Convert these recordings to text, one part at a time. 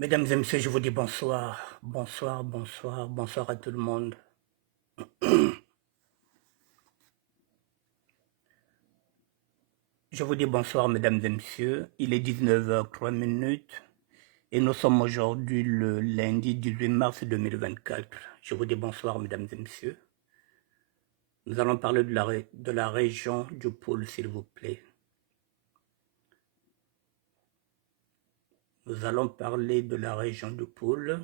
Mesdames et messieurs, je vous dis bonsoir, bonsoir, bonsoir, bonsoir à tout le monde. Je vous dis bonsoir, mesdames et messieurs. Il est 19h03 et nous sommes aujourd'hui le lundi 18 mars 2024. Je vous dis bonsoir, mesdames et messieurs. Nous allons parler de la région du pôle, s'il vous plaît. Nous allons parler de la région du pôle.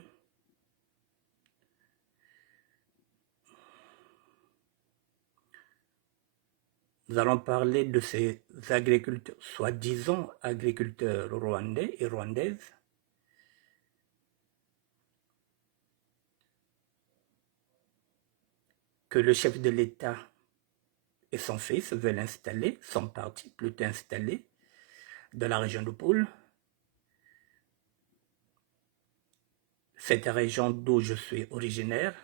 Nous allons parler de ces agriculteurs, soi-disant agriculteurs rwandais et rwandaises, que le chef de l'État et son fils veulent installer, son parti plutôt installé, dans la région du pôle. Cette région d'où je suis originaire.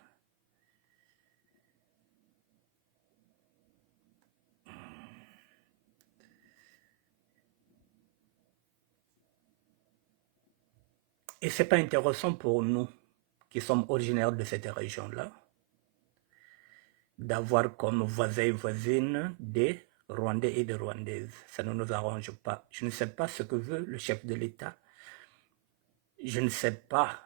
Et ce n'est pas intéressant pour nous qui sommes originaires de cette région-là d'avoir comme voisins et voisines des Rwandais et des Rwandaises. Ça ne nous arrange pas. Je ne sais pas ce que veut le chef de l'État. Je ne sais pas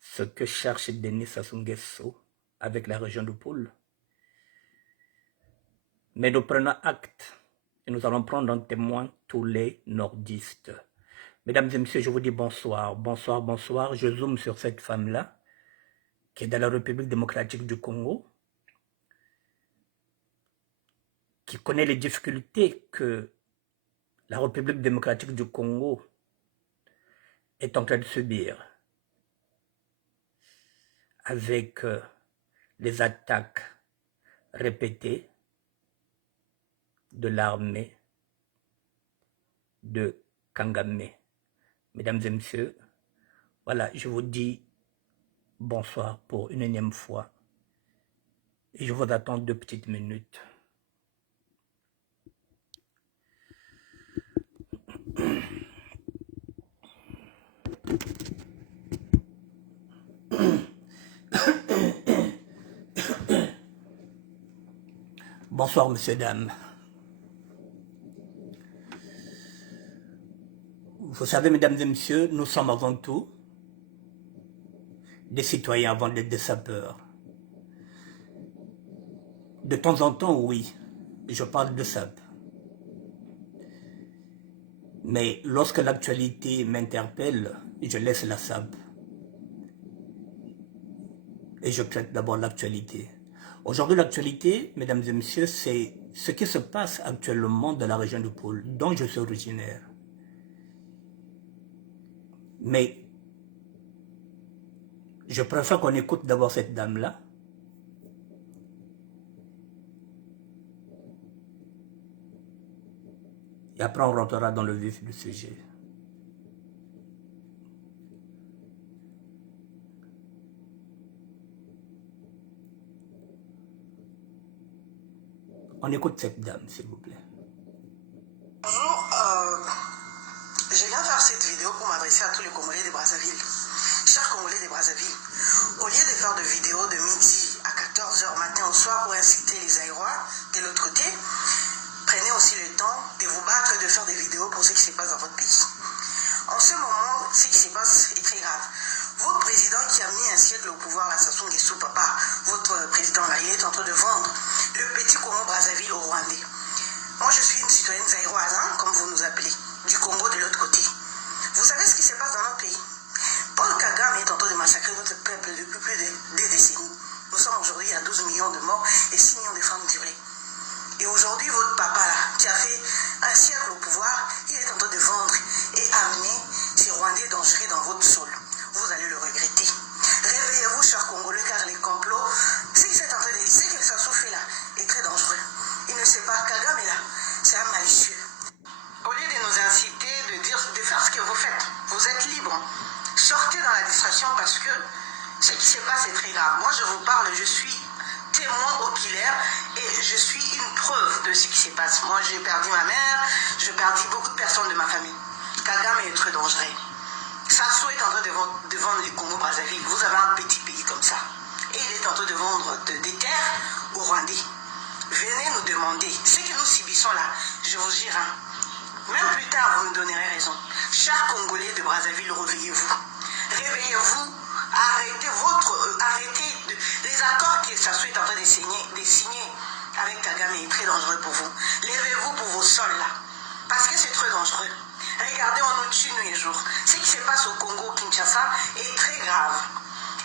ce que cherche Denis Sassou Nguesso avec la région du pôle. Mais nous prenons acte et nous allons prendre en témoin tous les nordistes. Mesdames et messieurs, je vous dis bonsoir, bonsoir, bonsoir. Je zoome sur cette femme-là, qui est dans la République démocratique du Congo, qui connaît les difficultés que la République démocratique du Congo est en train de subir avec les attaques répétées de l'armée de Kagame. Mesdames et messieurs, voilà, je vous dis bonsoir pour une énième fois. Et je vous attends 2 petites minutes. Bonsoir, messieurs, dames. Vous savez, mesdames et messieurs, nous sommes avant tout des citoyens avant d'être des sapeurs. De temps en temps, oui, je parle de SAP. Mais lorsque l'actualité m'interpelle, je laisse la SAP. Et je traite d'abord l'actualité. Aujourd'hui, l'actualité, mesdames et messieurs, c'est ce qui se passe actuellement dans la région du pôle, dont je suis originaire. Mais je préfère qu'on écoute d'abord cette dame-là. Et après, on rentrera dans le vif du sujet. On écoute cette dame, s'il vous plaît. Bonjour, je viens faire cette vidéo pour m'adresser à tous les Congolais de Brazzaville. Chers Congolais de Brazzaville, au lieu de faire de vidéos de midi à 14h matin au soir pour inciter les Aïrois de l'autre côté, prenez aussi le temps de vous battre et de faire des vidéos pour ce qui se passe dans votre pays. En ce moment, ce qui se passe est très grave. Votre président qui a mis un siècle au pouvoir, la Sassou Nguesso Papa, votre président là, il est en train de vendre le petit Congo Brazzaville au Rwandais. Moi, je suis une citoyenne zaïroise, hein, comme vous nous appelez, du Congo de l'autre côté. Vous savez ce qui se passe dans notre pays? Paul Kagame est en train de massacrer notre peuple depuis plus de 2 décennies. Nous sommes aujourd'hui à 12 millions de morts et 6 millions de femmes violées. Et aujourd'hui, votre papa, là, qui a fait un siècle au pouvoir, il est en train de vendre et amener ces Rwandais dangereux dans votre sol. Vous allez le regretter. Réveillez-vous, chers Congolais, car les complots, ce qui est en train de dire, ce que ça souffle là, est très dangereux. Il ne sait pas, Kagame est là, c'est un malicieux. Au lieu de nous inciter, de faire ce que vous faites, vous êtes libre. Sortez dans la distraction parce que ce qui se passe est très grave. Moi, je vous parle, je suis témoin oculaire et je suis une preuve de ce qui se passe. Moi, j'ai perdu ma mère, j'ai perdu beaucoup de personnes de ma famille. Kagame est très dangereux. Sassou est en train de vendre le Congo-Brazzaville. Vous avez un petit pays comme ça. Et il est en train de vendre des terres aux Rwandais. Venez nous demander. Ce que nous subissons là, je vous jure, même plus tard, vous me donnerez raison. Chers Congolais de Brazzaville, réveillez-vous. Réveillez-vous. Arrêtez les accords que Sassou est en train de signer avec Kagame est très dangereux pour vous. Levez-vous pour vos sols là. Parce que c'est très dangereux. Regardez, on nous tue tous les jours. Ce qui se passe au Congo, Kinshasa, est très grave.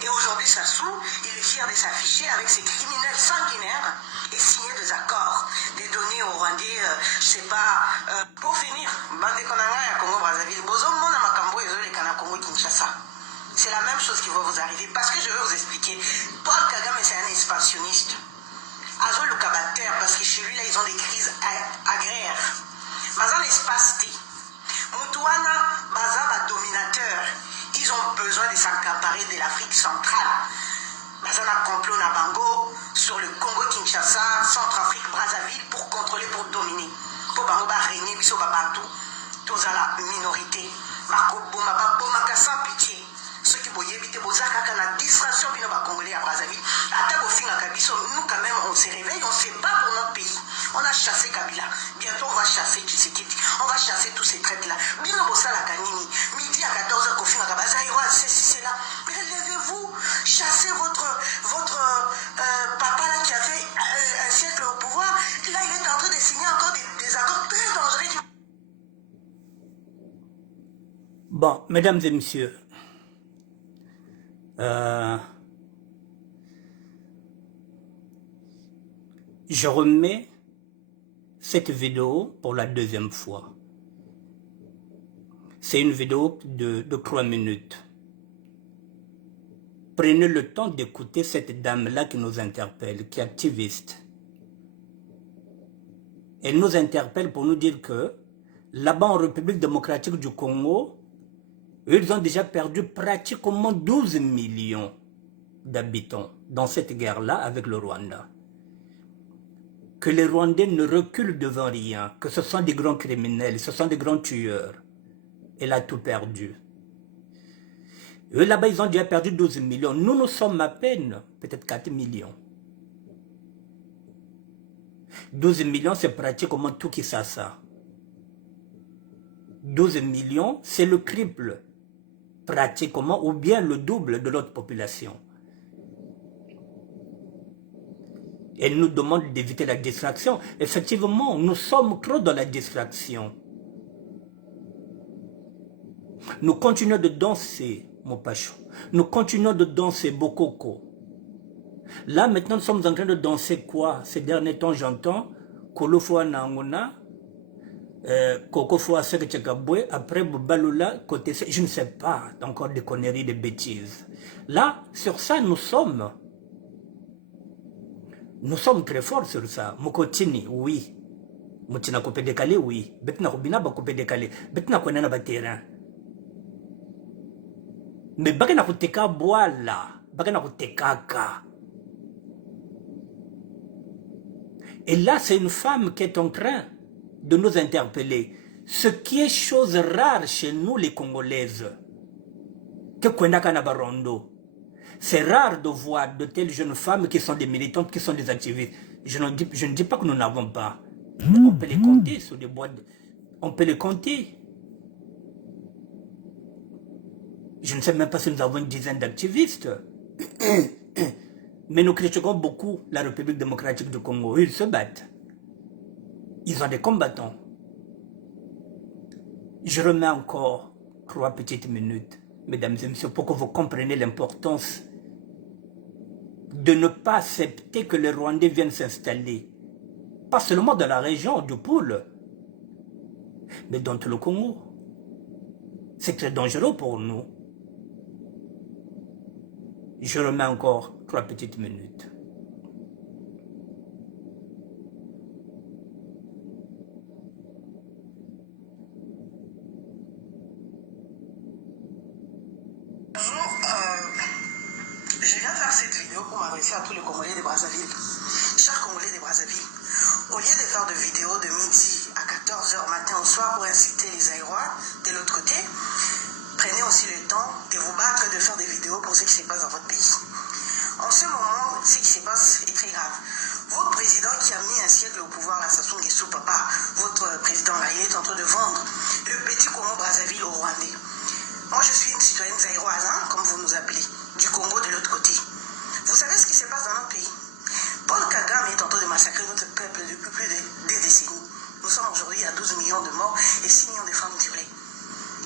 Et aujourd'hui, Sassou, il est fier de s'afficher avec ses criminels sanguinaires et signer des accords, des données aux Rwandais, je sais pas. Pour finir, Bande Konanga à Congo-Brazzaville, Bozo Mona Makambo et Zole Kana Congo-Kinshasa. C'est la même chose qui va vous arriver. Parce que je vais vous expliquer. Paul Kagame, c'est un expansionniste. Azo Lukabater, parce que chez lui, là, ils ont des crises agraires. Mazan l'espace T. Moutouana, Bazaba dominateur. Ils ont besoin de s'accaparer de l'Afrique centrale. Bazan a complot na Bango sur le Congo-Kinshasa, Centrafrique, Brazzaville pour contrôler, pour dominer. Pour Bango ba régner, biso ba batou. Tous à la minorité. Makobo, Mababomaka sans pitié. Ceux qui voyaient éviter Bozaka, la distraction bino ba Congolais à Brazzaville. Attaque au fin à Kabiso, nous quand même on se réveille, on se bat pour notre pays. On a chassé Kabila. Bientôt on va chasser Tshisekedi. On va chasser tous ces traites-là. Bino Bossala Kanini. Midi à 14h, Kofi Nakabaza, c'est là. Levez-vous. Chassez votre papa là qui avait un siècle au pouvoir. Là, il est en train de signer encore des accords très dangereux. Bon, mesdames et messieurs, je remets cette vidéo pour la deuxième fois. C'est une vidéo de 3 minutes. Prenez le temps d'écouter cette dame-là qui nous interpelle, qui est activiste. Elle nous interpelle pour nous dire que là-bas en République démocratique du Congo, ils ont déjà perdu pratiquement 12 millions d'habitants dans cette guerre-là avec le Rwanda. Que les Rwandais ne reculent devant rien, que ce sont des grands criminels, ce sont des grands tueurs. Elle a tout perdu. Eux là-bas, ils ont déjà perdu 12 millions. Nous sommes à peine, peut-être 4 millions. 12 millions, c'est pratiquement tout qui ça. 12 millions, c'est le triple, pratiquement, ou bien le double de notre population. Elle nous demande d'éviter la distraction. Effectivement, nous sommes trop dans la distraction. Nous continuons de danser, mon pacho. Nous continuons de danser, Bokoko. Là, maintenant, nous sommes en train de danser quoi? Ces derniers temps, j'entends Kolofo Nangona, Kokofo Asekechakabwe, après Baloula, côté... Je ne sais pas, encore des conneries, des bêtises. Là, sur ça, nous sommes très forts sur ça. Mokotini, oui. Moutina Kopé décalé, oui. Betina Robina, Bakopé décalé. Betina Konana Baterrain. Mais Bakana Koteka Boala, Bakana Kotekaka. Et là, c'est une femme qui est en train de nous interpeller. Ce qui est chose rare chez nous, les Congolaises. Que Kwenaka Nabarondo. C'est rare de voir de telles jeunes femmes qui sont des militantes, qui sont des activistes. Je ne dis pas que nous n'avons pas. On peut les compter sur des boîtes. On peut les compter. Je ne sais même pas si nous avons une dizaine d'activistes. Mais nous critiquons beaucoup la République démocratique du Congo. Ils se battent. Ils ont des combattants. Je remets encore 3 petites minutes, mesdames et messieurs, pour que vous compreniez l'importance de ne pas accepter que les Rwandais viennent s'installer. Pas seulement dans la région du Pôle, mais dans tout le Congo. C'est très dangereux pour nous. Je remets encore 3 petites minutes. Je viens faire cette vidéo pour m'adresser à tous les Congolais de Brazzaville. Chers Congolais de Brazzaville, au lieu de faire de vidéos de midi à 14h matin au soir pour inciter les Aïrois de l'autre côté, prenez aussi le temps de vous battre et de faire des vidéos pour ce qui se passe dans votre pays. En ce moment, ce qui se passe est très grave. Votre président qui a mis un siècle au pouvoir, là, Sassou Nguesso Papa, votre président là, il est en train de vendre le petit Congo Brazzaville aux Rwandais. Moi, je suis une citoyenne zaïroise, hein, comme vous nous appelez, du Congo de l'autre côté. Vous savez ce qui se passe dans notre pays? Paul Kagame est en train de massacrer notre peuple depuis plus de 2 décennies. Nous sommes aujourd'hui à 12 millions de morts et 6 millions de femmes violées.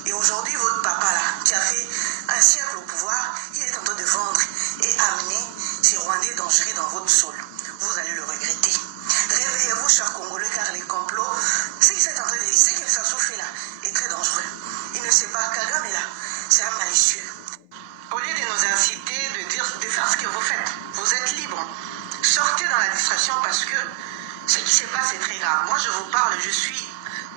Et aujourd'hui, votre papa là, qui a fait un siècle au pouvoir, il est en train de vendre et amener ces Rwandais dangereux dans votre sol. Vous allez le regretter. Réveillez-vous, chers Congolais, car les complots, ce qui est en train de dire, ce qu'il s'en fait là, est très dangereux. Il ne sait pas, Kagame est là, c'est un malicieux. Au lieu de nous inciter, de faire ce que vous faites, vous êtes libre. Sortez dans la distraction parce que ce qui se passe est très grave. Moi, je vous parle, je suis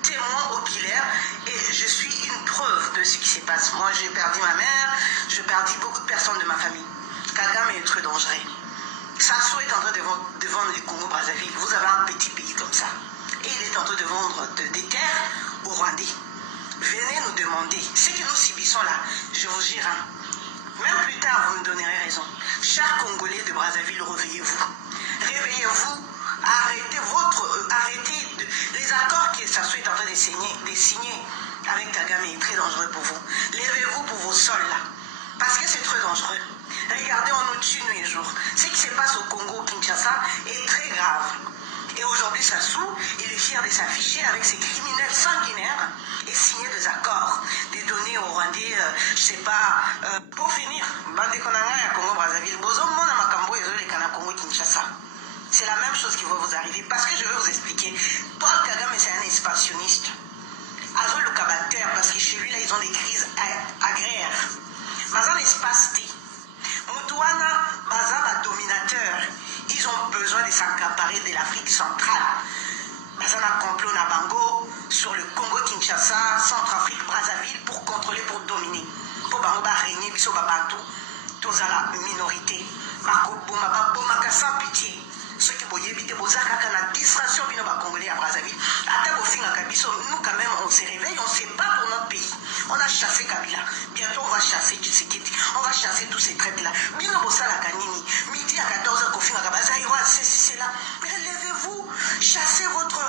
témoin oculaire et je suis une preuve de ce qui se passe. Moi, j'ai perdu ma mère, j'ai perdu beaucoup de personnes de ma famille. Kagame est très dangereux. Sassou est en train de vendre le Congo Brazzaville. Vous avez un petit pays comme ça. Et il est en train de vendre des terres aux Rwandais. Venez nous demander. Ce que nous subissons là, je vous jure, hein, même plus tard, vous me donnerez raison. Chers Congolais de Brazzaville, réveillez-vous. Réveillez-vous. Arrêtez les accords que Sassou est en train de signer avec Kagame est très dangereux pour vous. Levez-vous pour vos sols là. Parce que c'est très dangereux. Regardez, on nous tue tous les jours. Ce qui se passe au Congo, au Kinshasa, est très grave. Et aujourd'hui, Sassou, il est fier de s'afficher avec ses criminels sanguinaires et signer des accords, des données aux Rwandais, je sais pas. Pour finir, Bande Konanga à Congo Brazzaville, Bozo Mona Makambo et Zolé Kana Congo Kinshasa. C'est la même chose qui va vous arriver. Parce que je vais vous expliquer. Paul Kagame, c'est un expansionniste. Azol le Kabater, parce que chez lui, là, ils ont des crises agraires. Mazan espace T. Moutouana, Bazaba dominateur. Ils ont besoin de s'accaparer de l'Afrique centrale. Bazana complot na Bango sur le Congo Kinshasa, Centrafrique, Brazzaville pour contrôler, pour dominer. Pour Bango régner, biso babantou, tous à la minorité. Mako Bomaka sans pitié. Ceux qui voyaient éviter Bozaka quand la distraction vient au Congolais à Brazzaville. À Tabofing à Kabiso, nous quand même on se réveille, on ne sait pas pour notre pays. On a chassé Kabila. Bientôt on va chasser Tshisekedi. On va chasser tous ces traites là. Bino Bossala Kanini. Midi à 14h, Kofing à Kabaza, c'est là. Mais levez-vous, chassez votre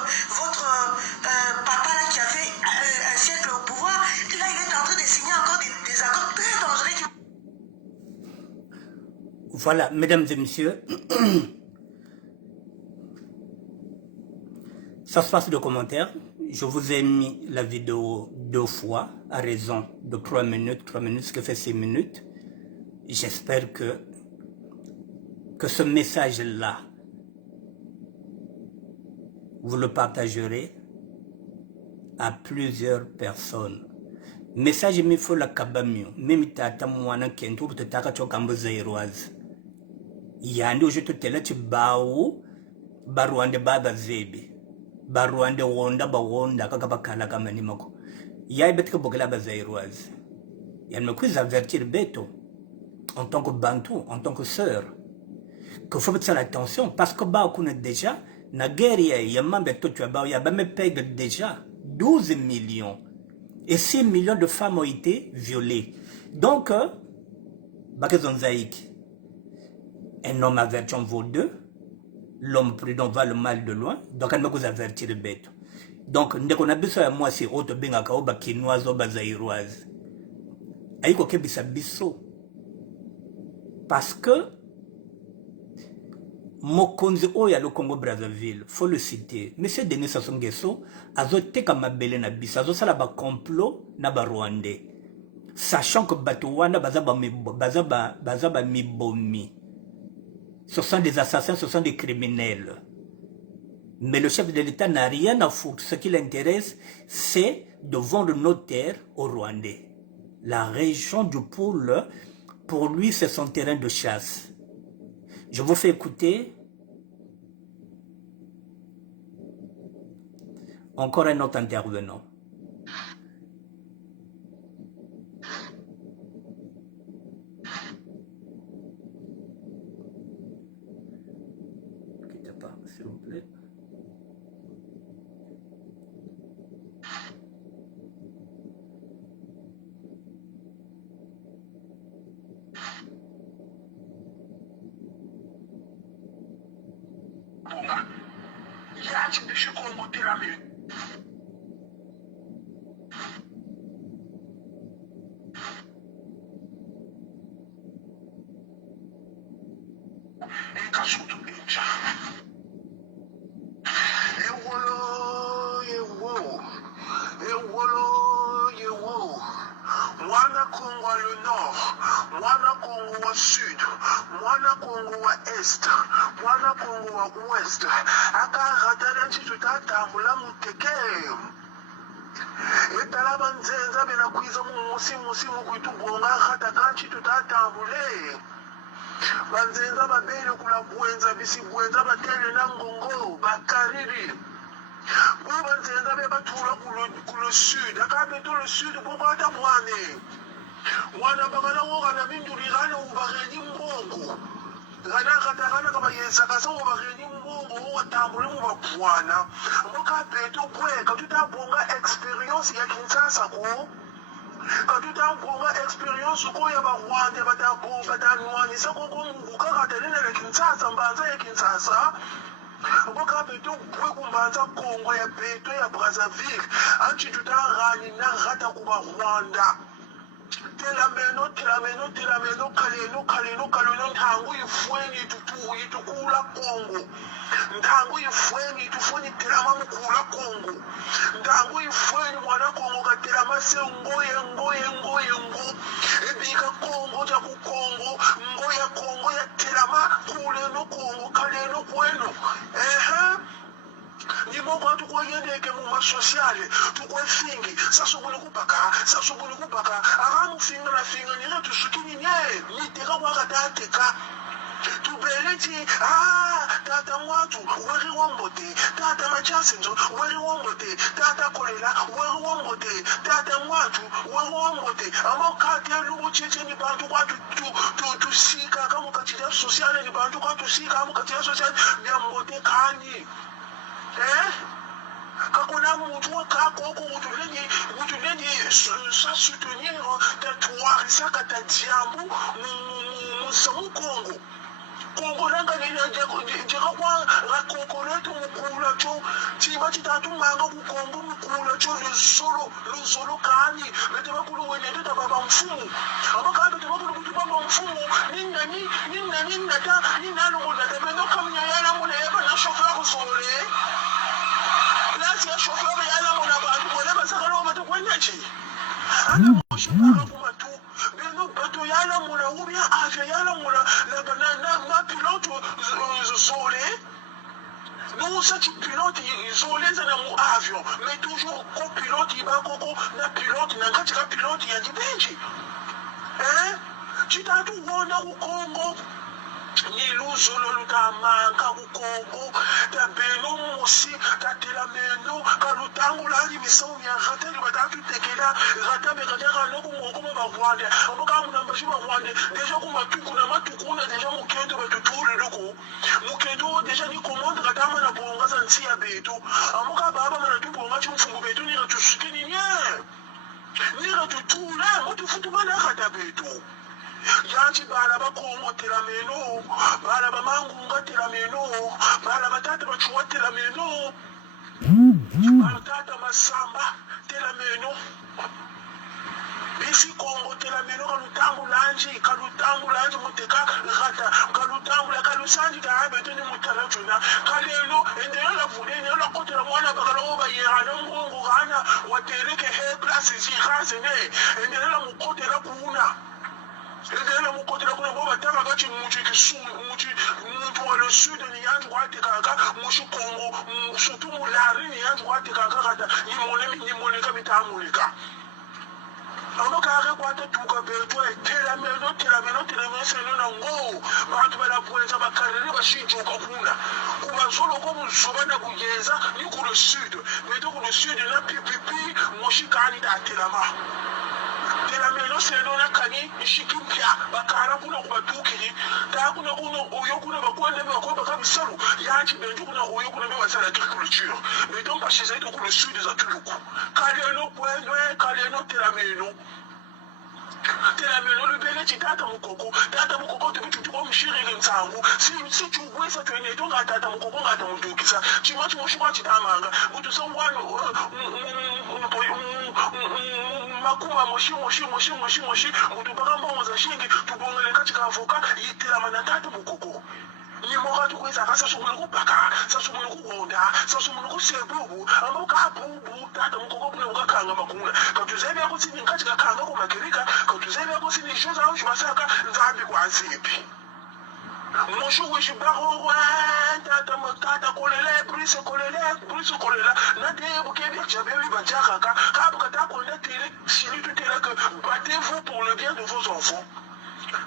papa là qui avait un siècle au pouvoir. Et là il est en train de signer encore des accords très dangereux. Voilà, mesdames et messieurs. Ça se passe de commentaires. Je vous ai mis la vidéo 2 fois à raison de 3 minutes, ce qui fait 6 minutes. J'espère que ce message-là, vous le partagerez à plusieurs personnes. Message il faut la kabamio, même tata mwana kentour te taka chokambo zairoise. Yandi je te tela chibao barwande baba zebe. Barwande wonda ba wonda kaka bakala kama ni mako. Yai betka bokela ba zairoise. Yann me quiz avertir beto en tant que bantou, en tant que sœur. Que faut faire attention parce que ba connaît déjà na guerre yamma beto tu ba ya ba me paye déjà 12 millions. Et 6 millions de femmes ont été violées. Donc, un homme averti en vaut 2. L'homme prudent va le mal de loin. Donc, on va vous avertir de bête. Donc, on a besoin de moi, c'est autre benga kaoba kinoise ou bazairoise. Aïko kebisa biso. Parce que, Mokonzi Oya le Congo Brazzaville, faut le citer. Monsieur Denis Sassou Nguesso, azote kamabele na bisa, azosala ba complot na ba Rwandais. Sachant que Batouana bazaba mibomi. Ce sont des assassins, ce sont des criminels. Mais le chef de l'État n'a rien à foutre. Ce qui l'intéresse, c'est de vendre nos terres aux Rwandais. La région du Pôle, pour lui, c'est son terrain de chasse. Je vous fais écouter encore un autre intervenant. Ne quittez pas, s'il vous plaît. bunga. Yachi bishi Congo Telameno. Ekasutu incha. Ewolo. Mwana Congo le Nord, mwana Congo wa Sud, mwana Congo wa Est, mwana Congo wa Ouest, akaratana nchitu tatambula muteke. Etala banzenza bena kwiza musimu kuitubonga akataka nchitu tatambule. Banzenza babele kula bwenza bisi bwenza batele na ngongo, bakariri. Baba nzenza be batula kulo sud, akabeto le sud boko atabwane. Wana bagana woga na minduri gana ubageni mbongo. Gana katakana kama yensa kasa ubageni mbongo watambule mubapwana. Mboka beto kwe katutabonga experience ya Kinshasa ko. Katutabonga experience ko ya Rwanda batabonga batanwanisa ko munguka katelena ya Kinshasa mbanza ya Kinshasa. Mboka beto kwe kumbanza Congo ya beto ya Brazzaville. Anchi tutarani na rata kuba Rwanda. Telameno, kaleno, ntangu ifweni itukula Congo. Ntangu ifweni itufweni telama mukula Congo. Ntangu ifweni mwana Congo katelama se ngoye. Ebika Congo ja ku Congo, ngoya Congo ya telama kuleno Congo, kaleno kweno. Nimo kwa tukwa yendeke muma sociale, tukwa fingi, sasubuli kubaka, aramu finga na finga, nire tusukini nye, niteka waka tateka. Tubeleti, tata mwatu, weri wambote, tata machasenzo, weri wambote, tata kolela, weri wambote, tata mwatu, weri wambote, amo kate lubu cheche ni bantu kwa tusika, kama katida sociale ni bantu kwa tusika, kama katida sociale, ni ambote kani. Kakona mutu wakako mutulenye sa soutenir tatouari saka tadiambu musamu Congo nanga njeka kwa rakokoleto mukula cho chima chitatu manga ku Congo mukula cho luzolo kani bete bakulu wene tata baba mfumu abaka bete bakulu kutu baba mfumu nina longola tebeno kamnya yana mune yaba na chauffeur usole place ya chauffeur yana muna bantu wale basakalo batu kwenyachi ana moshipara kumatu beno batu yana muna ubia afya yana muna na pilote zolé. Nous, ça, pilote isolé, ça n'a pas avion. Mais toujours, quand pilote, il va na pilote, na katika pilote, il y a du benji. Tu t'as tout wanda au Congo. Ni luzolo lutamanga ku Congo. Ta beno musi, ta telameno, kalutangu lali misau ya rateli batatu tekela, ratabe kateka no kumoko ba Rwanda. Oboka munambashi ba Rwanda. Deja kumatuku na matukuna deja mukendo batutule loko. Mukendo deja ni commande katama na bonga zansi ya beto. Amoka baba mana tubonga chumfungu beto ni ratusukini nye. Ni ratutule, mutu futu bana kata beto. Yachi bala bakongo telameno, bala bamangunga telameno, bala batata bachuwa telameno, bala tata masamba telameno. Bisi Congo telameno kalutangu lanji muteka gata, kalusanji taabetoni mutalajuna, kaleno endelo la vulene la kote la mwana bakalo ba yera ngongo gana watereke he place ziraze ne, endelo la mukote la kuuna. Ndela mukote la kuna boba tama gachi mutu wa le sud ni yanzu kwa tekaka mushu Congo surtout mulari ni yanzu kwa tekaka kata ni moleka bitamulika amoka ake kwa tetuka beto telameno seno na ngo bantu bala bwenza bakarere bashinjuka kuna kuba zolo ko muzoba na kugeza ni ku le sud beto ku le sud na pipipi moshikani da telama telameno seno na kani ishikimpya bakara kuna kubatukiri ta kuna oyo kuna bakwende bakwa kabisalu yachi benju kuna oyo kuna bebasala agriculture beto mbashiza ito ku le sud za tuluku kaleno telameno tela meno lubele tata mukoko tebitutuko mshirike nsangu si chubwesa twene tonga tata mukoko ngata mudukisa chima chimushukwa chitamanga kuti songwano makuma moshi mutu bakambongoza shingi tubongeleka chikavoka yitela mana tata mukoko nyimoka tukweza kasa sumulu kubaka sasumulu kuwonda sasumulu kusebubu amoka bubu tata mukoko bune ukakanga makuna katuzebe yako sini nkati kakanga kumakirika katuzebe yako sini shoza au shibasaka nzambi kwa zipi mushu wishibako tata kolele brise kolela nate bukebi chabebi bachaka kabu katakonda tele silitu tele que battez-vous pour le bien de vos enfants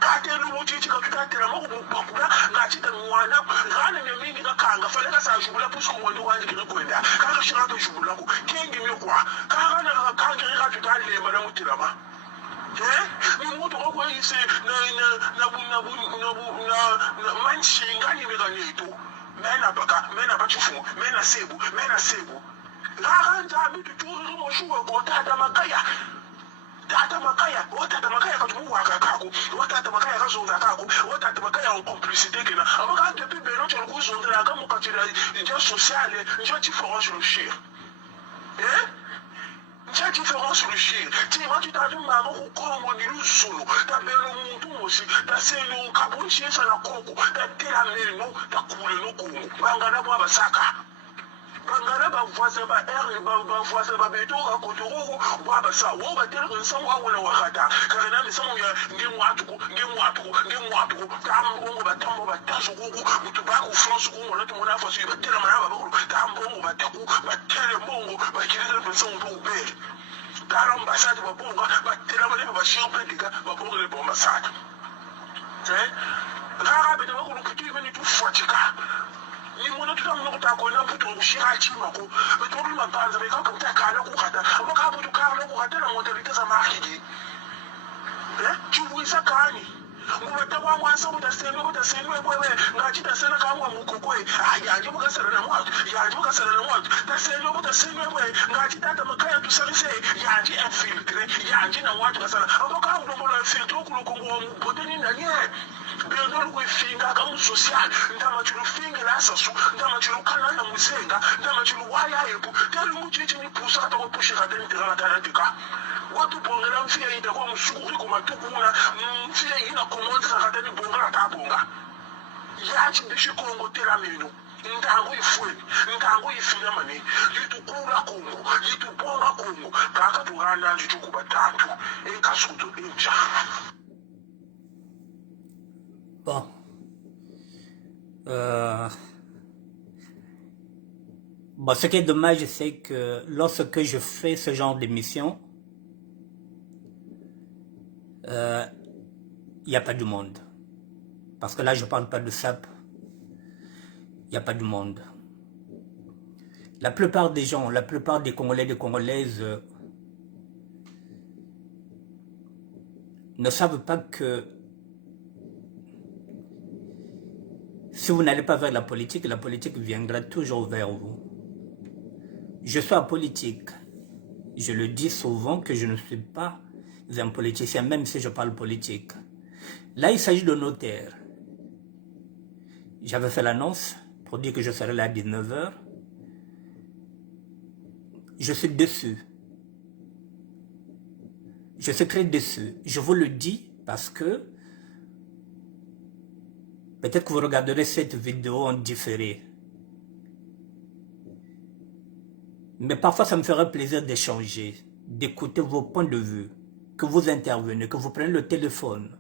katelu muchichi katutatela makubukula ngachita mwana ngane nemini kakanga fale kasajubula pusko mwendo wanje kirikwenda kaka shirato jubulako kengi mikwa kaka na kakanga katutalemba na mutilama nimuntu okweyise na manshinga yimikanyetu mena bachifu mena sebu kaka nzambi tuturi moshuwe ko tata makaya katumuwaka kako watata makaya kazonga kako watata makaya en complicité kena amaka depuis beno tsholo kuzondela kamukatila nja sociale nja différence le chien nja différence le chien tima tutatu mama kukongo niluzulu tabelo muntu mosi taselo kabunchesa na koko tatela meno takule no kongo bangana bwa basaka bangana bavoise ba ere bavoise ba beto ka kotoro bwa basa wo batela nsango awona wakata kana misango ya ngemwatuko tambongo batambo batazo kuku mutubako France ku mona tumona faso batela mana bakulu tambongo bataku batele mongo bakirira nsango to ubele daramba sati babonga batela bale bashiyopedika babonga le bomba sati kaka bete bakulu kutu ibeni tu fotika ni mona tutamu kutako na mputo ushira chimako betoli mabanza bekaka mutakala kukata abaka butu kala kukata na modalite za marketing chibuisa kani ngubata kwa mwasa utasenwe bwewe ngachita sena kangwa mukokwe yanje mukasana na mwatu tasenwe bwewe ngachita tata makaya tusalise yanje infiltre yanje na mwatu kasana abaka unombola infiltre kulukongo mboteni na nye bendolo kwefinga kamu social ndama chulu finga la sasu ndama chulu kana na musenga ndama chulu waya yepu telu muchichi ni pusa kata kwa pushi kata ni tirana tanatika watu bongela mfia ita kwa mshukuri kumatukuna mfia ina kumonza kata ni bongela tabonga yachi mbishi kongo tela minu ndango ifweni ndango ifina mani yitukula kongo yitubonga kongo kaka tuhana njuku batatu enkasutu inja. Bon. Bon, ce qui est dommage, c'est que lorsque je fais ce genre d'émission, il n'y a pas de monde. Parce que là, je ne parle pas de SAP. Il n'y a pas de monde. La plupart des gens, la plupart des Congolais et des Congolaises ne savent pas que si vous n'allez pas vers la politique viendra toujours vers vous. Je suis apolitique. Je le dis souvent que je ne suis pas un politicien, même si je parle politique. Là, il s'agit de notaire. J'avais fait l'annonce pour dire que je serais là à 19 h. Je suis déçu. Je suis très déçu. Je vous le dis parce que peut-être que vous regarderez cette vidéo en différé. Mais parfois, ça me ferait plaisir d'échanger, d'écouter vos points de vue, que vous intervenez, que vous prenez le téléphone,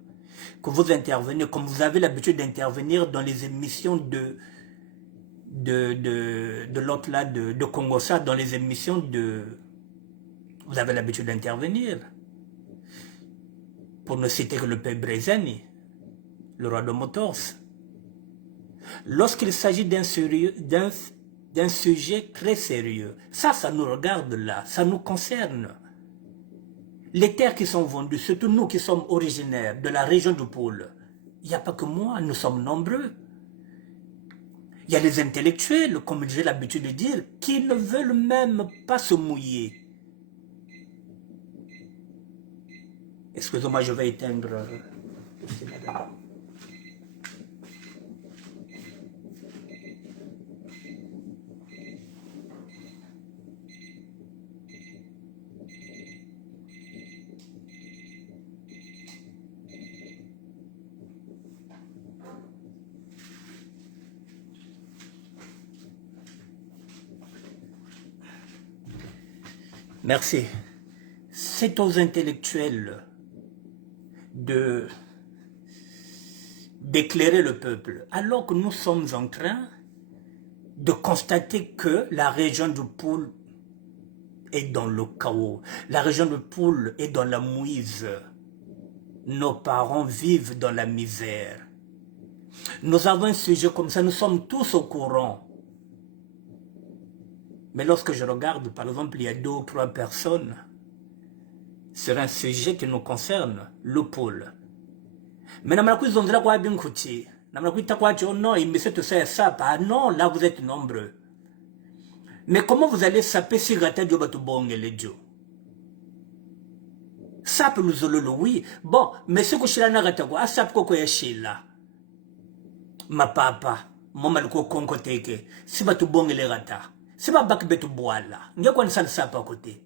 que vous intervenez comme vous avez l'habitude d'intervenir dans les émissions de l'autre là, de Congossa, dans les émissions de... Vous avez l'habitude d'intervenir. Pour ne citer que le père Brezani, le roi de Motors. Lorsqu'il s'agit d'un sujet très sérieux, ça nous regarde là, ça nous concerne. Les terres qui sont vendues, surtout nous qui sommes originaires de la région du Pôle, il n'y a pas que moi, nous sommes nombreux. Il y a des intellectuels, comme j'ai l'habitude de dire, qui ne veulent même pas se mouiller. Excusez-moi, je vais éteindre. Merci. C'est aux intellectuels d'éclairer le peuple, alors que nous sommes en train de constater que la région du Poul est dans le chaos. La région du Poul est dans la mouise. Nos parents vivent dans la misère. Nous avons un sujet comme ça, nous sommes tous au courant. Mais lorsque je regarde, par exemple, il y a 2 ou 3 personnes sur un sujet qui nous concerne, le pôle. Mais non, là vous êtes nombreux. Mais comment vous allez saper si Gata Diobatoubong et les Dieu? Sape nous ololo, oui. Bon, mais ce que je suis là, a sape koko ya shila. Ma papa, mon malko konko teke, si Batoubong et les Gata. C'est pas bac betu boala. Nge kwa nisal sapa kote.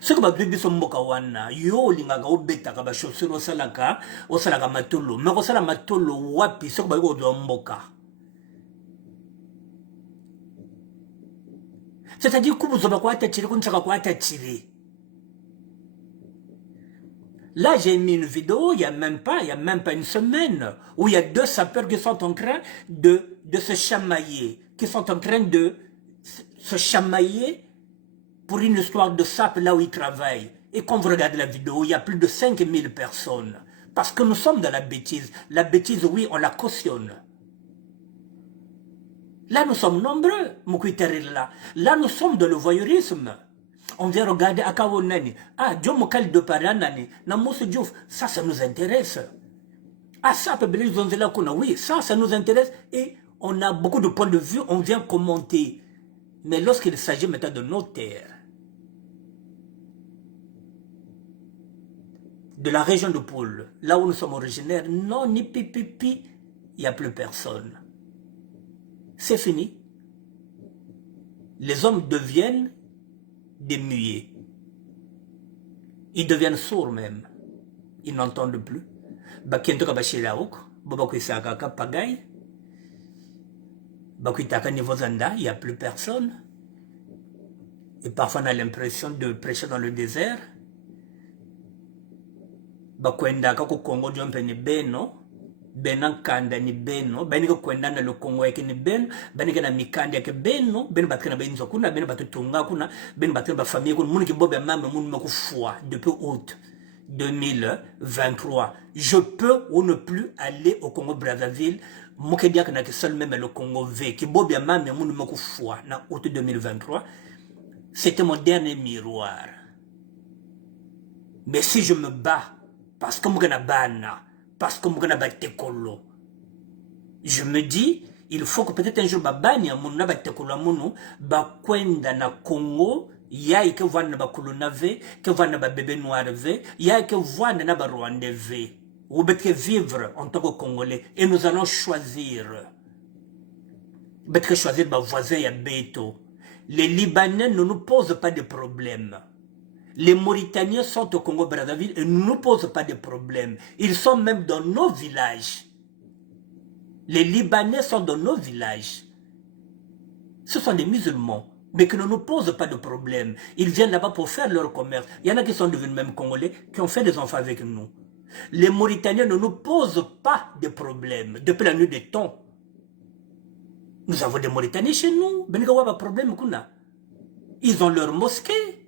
Ce que ma bibi son mboka wana, yo linga ga obeta ka ba chaussure osalaka matolo. Mais osala matolo wapi ce que ba yo do mboka. C'est-à-dire que vous avez quoi tachiri kun saka quoi tachiri. Là, j'ai mis une vidéo, il y a même pas une semaine, où il y a 2 sapeurs qui sont en train de se chamailler, qui sont en train de se chamailler pour une histoire de sape là où ils travaillent. Et quand vous regardez la vidéo, il y a plus de 5000 personnes. Parce que nous sommes dans la bêtise. La bêtise, oui, on la cautionne. Là, nous sommes nombreux, là. Là, nous sommes dans le voyeurisme. On vient regarder Akawonani. Ah, Dieu Mokal de Paranani. Namousse Diouf, ça nous intéresse. Ah, ça peut bien oui, ça nous intéresse. Et on a beaucoup de points de vue, on vient commenter. Mais lorsqu'il s'agit maintenant de nos terres, de la région de Poul, là où nous sommes originaires, non, ni pipipi, il n'y a plus personne. C'est fini. Les hommes deviennent des muets. Ils deviennent sourds même. Ils n'entendent plus. Bakiento kabashilaok, bobakuisaka pagaille. Bakuitaka niveau zanda, il n'y a plus personne. Et parfois on a l'impression de prêcher dans le désert. Bakuendaka ko Congo jompe ni beno. Benan kanda ni beno, beniko kwenda na le Congo yake ni beno, beniko na mikanda yake beno, ben batkana benzo kuna, ben batutunga kuna, ben batkana ba famille kuna, muni ki bobe mame muni mako foi depuis août 2023. Je peux ou ne plus aller au Congo Brazzaville, moke dia kana ke seul même le Congo V, ki bobe mame muni mako foi na août 2023. C'était mon dernier miroir. Mais si je me bats parce que mokana bana parce que je me dis, il faut que peut-être un jour babani a mon nabatekolo mono ba kwenda na Congo ya que voit na bakuluna ve que voit na bébé noir ve ya que voit na ba rwandais ve ou peut vivre en tant que Congolais et nous allons choisir peut-être choisir ba voisin ya beto. Les Libanais ne nous posent pas de problèmes. Les Mauritaniens sont au Congo-Brazzaville et ne nous posent pas de problèmes. Ils sont même dans nos villages. Les Libanais sont dans nos villages. Ce sont des musulmans, mais qui ne nous posent pas de problèmes. Ils viennent là-bas pour faire leur commerce. Il y en a qui sont devenus même Congolais, qui ont fait des enfants avec nous. Les Mauritaniens ne nous posent pas de problèmes. Depuis la nuit des temps, nous avons des Mauritaniens chez nous. Ils ont leur mosquée.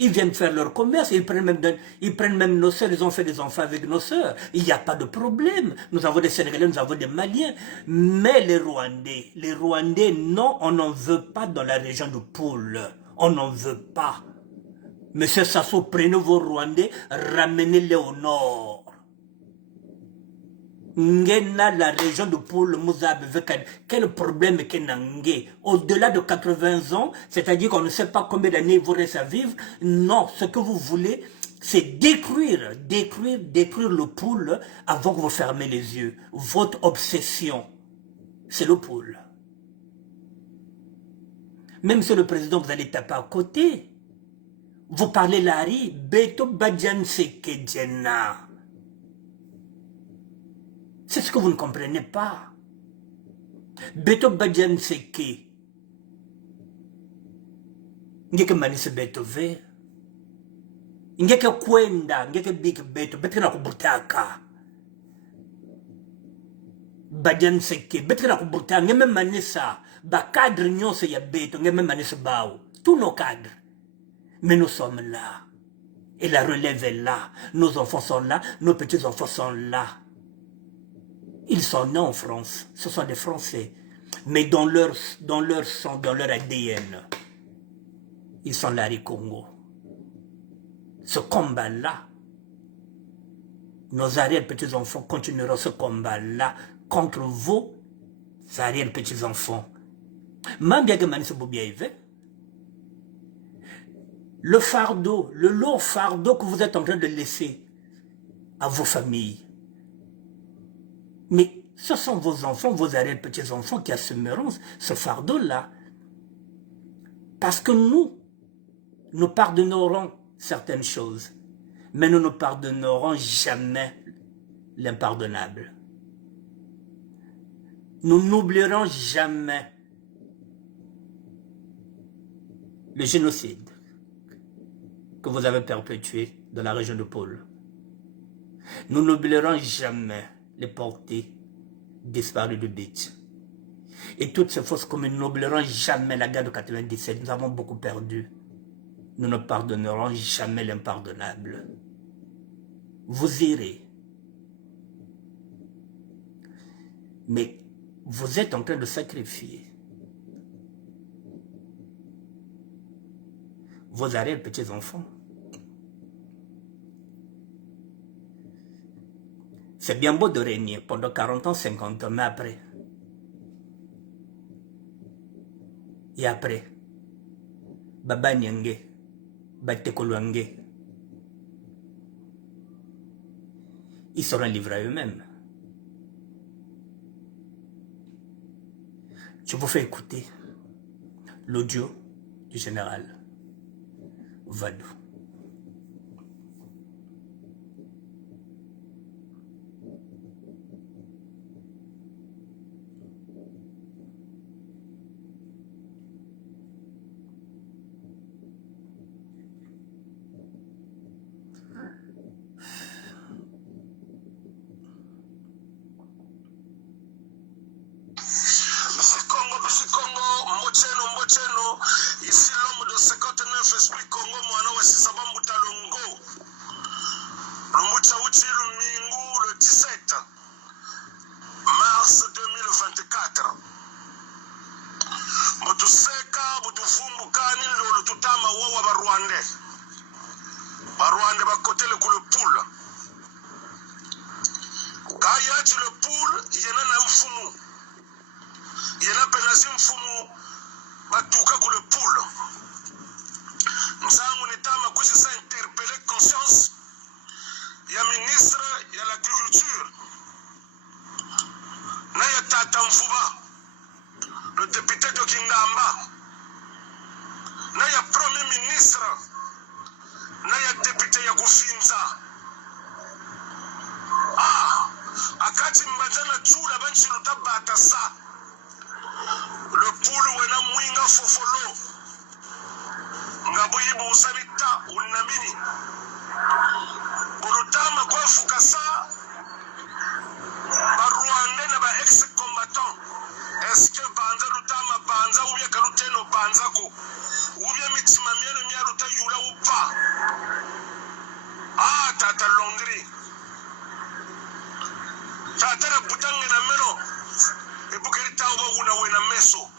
Ils viennent faire leur commerce, ils prennent même nos sœurs, ils ont fait des enfants avec nos sœurs. Il n'y a pas de problème. Nous avons des Sénégalais, nous avons des Maliens. Mais les Rwandais, non, on n'en veut pas dans la région de Poul. On n'en veut pas. Monsieur Sassou, prenez vos Rwandais, ramenez-les au nord. Ngena, la région de Poul, Mouzabe, quel problème qu'est Nangé? Au-delà de 80 ans, c'est-à-dire qu'on ne sait pas combien d'années il vous reste à vivre. Non, ce que vous voulez, C'est détruire le poule avant que vous fermez les yeux. Votre obsession, c'est le poule. Même si le président, vous allez taper à côté, vous parlez l'ari, Beto Badjan Sekedjena. C'est ce que vous ne comprenez pas. Beto Badjan Seke. Ngeke manise Beto ve. Ngeke kwenda, ngeke big Beto, betre na kubutaka. Badjan Seke, betre na kubutaka, ngeme manisa. Ba cadre nyonse ya Beto, ngeme manise bao. Tous nos cadres. Mais nous sommes là. Et la relève est là. Nos enfants sont là, nos petits-enfants sont là. Ils sont nés en France. Ce sont des Français. Mais dans leur sang, dans leur ADN, ils sont là, les Congo. Ce combat-là, nos arrière-petits-enfants continueront ce combat-là contre vos arrière-petits-enfants. Le fardeau, le lourd fardeau que vous êtes en train de laisser à vos familles. Mais ce sont vos enfants, vos arrière-petits-enfants qui assumeront ce fardeau-là. Parce que nous pardonnerons certaines choses, mais nous ne pardonnerons jamais l'impardonnable. Nous n'oublierons jamais le génocide que vous avez perpétué dans la région de Pôle. Nous n'oublierons jamais les portées disparues de Beach. Et toutes ces fausses communes, nous n'oublierons jamais la guerre de 97. Nous avons beaucoup perdu. Nous ne pardonnerons jamais l'impardonnable. Vous irez. Mais vous êtes en train de sacrifier vos arrière-petits-enfants. C'est bien beau de régner pendant 40 ans, 50 ans, mais après. Et après, Baba Nyenge, Batekolwange, ils seront livrés à eux-mêmes. Je vous fais écouter l'audio du général Vadou. Ici l'homme de 59 esprit Congo mwana wa Sisabambu Talongo. Lumbucha uchi Lumingu le 17 mars 2024. Mutuseka butuvumbuka nilo tutama wawa barwande. Barwande bakotele ku le poule. Kaya ti le poule yena na mfumu. Yena penazi mfumu batuka ku le poule. Nzangu nitama kushisa interpeller conscience ya ministre ya l'agriculture na ya Tata Mfuba, le député de Kingamba, na ya premier ministre na ya député ya Kufinza. Akati mbajana chula banchi lutabata sa le poule wena mwinga fofolo ngabuyibu usabita unamini burutama kwa fukasa baruande na ba ex-combattant. Est-ce que banza lutama banza ubye kaluteno banza ko ubye mitima mieno mialuta yula upa tata Londri tata na butange na meno ebukerita oba una wena meso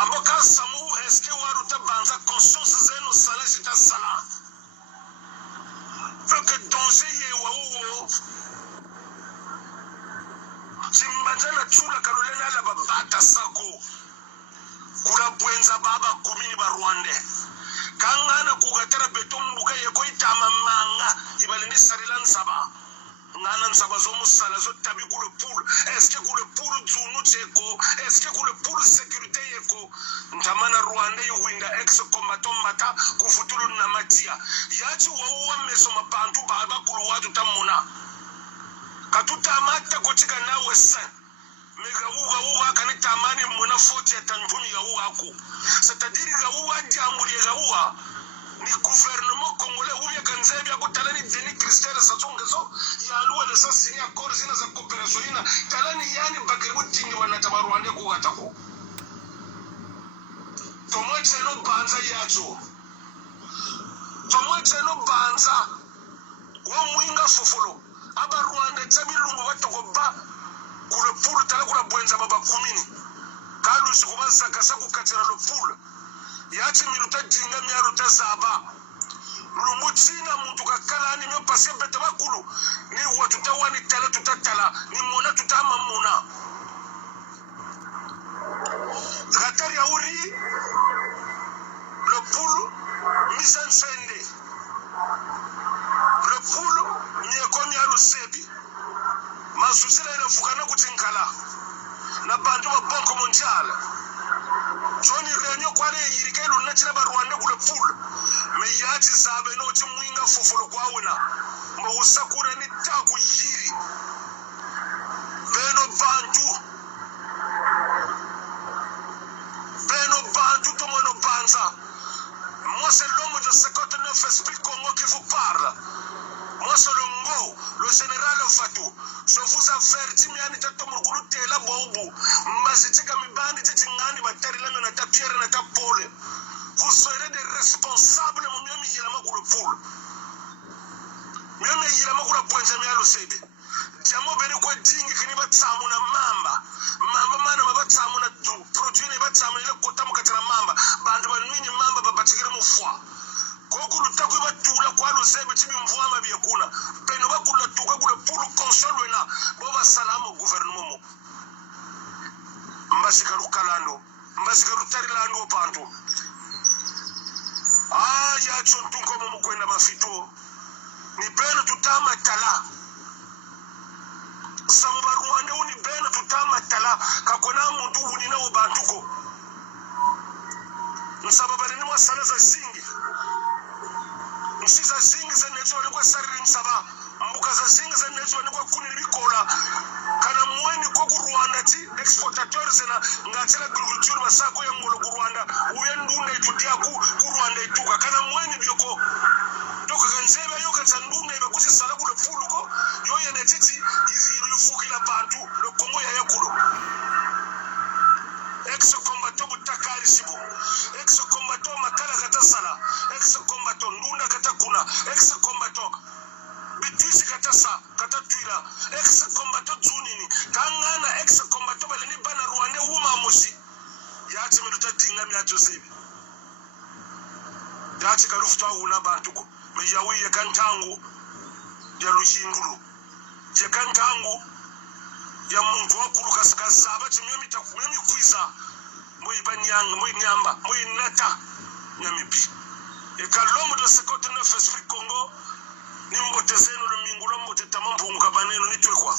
Amboka samu eske waruta banza conscience zeno sala jita sala. Fait que danger ye wa uwo. Simbajana chula kalulena la babata sako. Kura bwenza baba kumini ba Rwanda. kangana kugatara beton buka yeko itama manga ibalini sarilan saba ngana nsaba zo musala zo tabi ku le pool est-ce que ku le pool tsunu tseko est-ce que ku le pool sécurité yeko ntamana Rwanda yuwinda ex combatant mata ku futulu na matia yachi wa meso mabantu baba ku watu tamuna katuta mata kuchika nawe sa mega uwa kanitamani muna 40 ya tantuni ya uwa c'est-à-dire ga uwa ndiamuri ga uwa ni gouvernement congolais ou bien kanzebi akutalani deni Christelle satsongezo ya luwa le sasi ya korzina za coopération ina talani yani bakribu tindi wanatabarwande kugatako tomweche no banza yacho tomweche no banza wa mwinga fofolo aba Rwanda tsamilungu batokoba kule pulu tala kula bwenza baba kumini kalu sikubanza kasaku katira lo pulu yachi miruta jinga miaruta zaba lumutsina muntu kakalani myo pase bete bakulu ni watuta wani tala tutatala ni mona tutama mona gatari ya uri le pulu misan sende le pulu nyekomi alusebi mazuzira ina fukana kutinkala na bantu wa banko mondiale Johnny Renyo kwale yirike lunna chira ba Rwanda kule pool me yati zabe no chimwinga fofolo kwawuna mo usakura ni taku yiri beno bantu to mono banza moi c'est l'homme de 59 esprit Congo qui vous parle. Moi c'est le Ngo, le général Fatou. Je vous avertis, miani tatomurgulu tela bobu. Mbazitika mibandi titingani batarilana na tapiere na tapole. Vous serez des responsables mu miami yilama kule pool. Miami yilama kule poinze mialo sebe. Diamo bene kwa dingi kini batsamu na mamba. Mamba mana mabatsamu na produit batsamu ile kotamu katira mamba. Bandu banwini mamba babatikira mufwa. Koku lutakwe batula kwa luzebe tibi mvua mabiekuna. Peno bakula tuka kule pulu konsolwe na boba salamu gouvernement. Mbasika lukalando. Mbasika lutarilando bantu. Ya chuntunko mumukwenda mafito. Ni beno tutama tala. Samba Rwanda uni beno tutama tala. Kakona muntu unina ubantuko. Nsababari ni mwasana za zingi. Nsiza zingi za nezo ni kwa sarili nsaba. Mbuka za zingi za nezo ni kwa kuni bikola. Kana mweni kwa Rwanda ti exportateur zena ngatela agriculture masako ya ngolo ku Rwanda. Uye ndunda itutia ku Rwanda ituka. Kana mweni bioko. Doka kanzebe yoka tandunda iba kusi sala kule puluko. Yoye netiti izi ilufuki la bantu. Lo Kongo ya yakulo. Ex-combattant Boutakari Sibo, ex-combattant Makala Katasala, ex-combattant Ndunda Katakuna, ex-combattant Bitwisi Katasa, Katatuira, ex-combattant Zunini, Kangana, ex-combattant Balini Bana Rwanda Wuma Moshi, Yati Miluta Dinga Miato Sebi, Yati Karufta Una Bantuko, Meyawi Yakantangu, Yalushinguru, Yakantangu. Ya muntu wakuru kasaba chimyami takumyami kwiza moibanyanga moinyamba moinata nyamipi ekalomo de 59 esprit Congo nimbotezeno lumingulo mboteta mampunga baneno nitwekwa.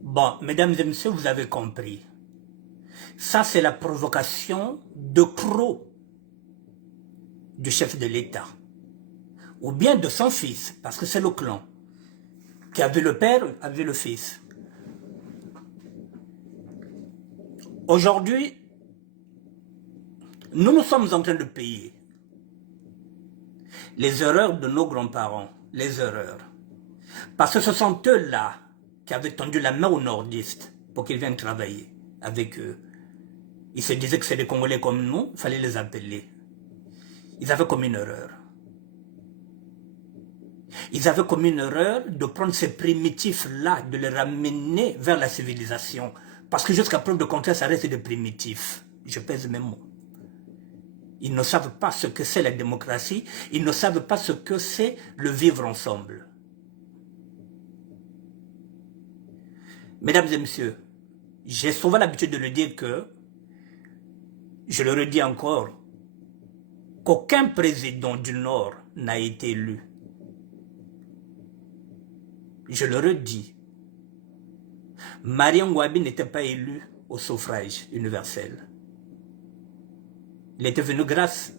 Bon, mesdames et messieurs, vous avez compris. Ça, c'est la provocation de croc du chef de l'État. Ou bien de son fils, parce que c'est le clan, qui a vu le père, a vu le fils. Aujourd'hui, nous sommes en train de payer les erreurs de nos grands-parents, les erreurs. Parce que ce sont eux-là qui avaient tendu la main aux nordistes pour qu'ils viennent travailler avec eux. Ils se disaient que c'est des Congolais comme nous, il fallait les appeler. Ils avaient commis une erreur. Ils avaient commis une erreur de prendre ces primitifs-là, de les ramener vers la civilisation. Parce que jusqu'à preuve de contraire, ça reste des primitifs. Je pèse mes mots. Ils ne savent pas ce que c'est la démocratie. Ils ne savent pas ce que c'est le vivre ensemble. Mesdames et messieurs, j'ai souvent l'habitude de le dire que Je le redis encore, qu'aucun président du Nord n'a été élu. Je le redis, Marien Ngouabi n'était pas élu au suffrage universel. Il était venu grâce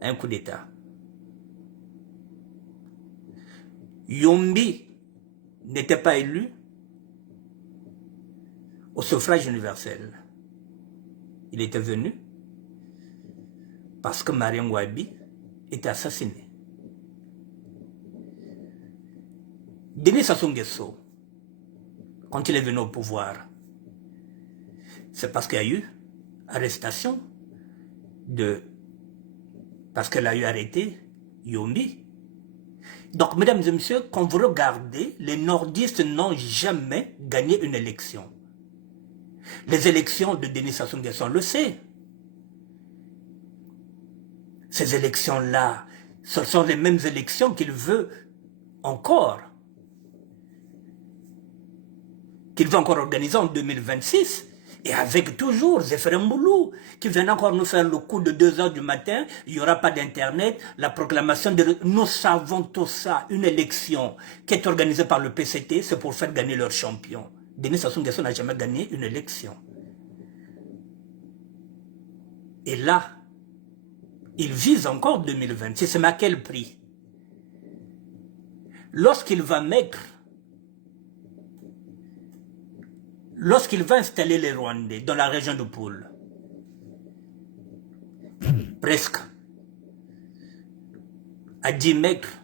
à un coup d'État. Yombi n'était pas élu au suffrage universel. Il était venu parce que Marien Ngouabi était assassiné. Denis Sassou Nguesso, quand il est venu au pouvoir, c'est parce qu'il y a eu arrestation parce qu'elle a eu arrêté Yombi. Donc, mesdames et messieurs, quand vous regardez, les nordistes n'ont jamais gagné une élection. Les élections de Denis Sassou Nguesso, on le sait. Ces élections-là, ce sont les mêmes élections qu'il veut encore. Qu'il va encore organiser en 2026, et avec toujours Zéphrin Moulou, qui vient encore nous faire le coup de 2 h du matin, il n'y aura pas d'internet, la proclamation de... Nous savons tout ça, une élection qui est organisée par le PCT, c'est pour faire gagner leur champion. Denis Sassou Nguesso n'a jamais gagné une élection. Et là, il vise encore 2026, mais à quel prix? Lorsqu'il va installer les Rwandais dans la région de Poul, presque à 10 mètres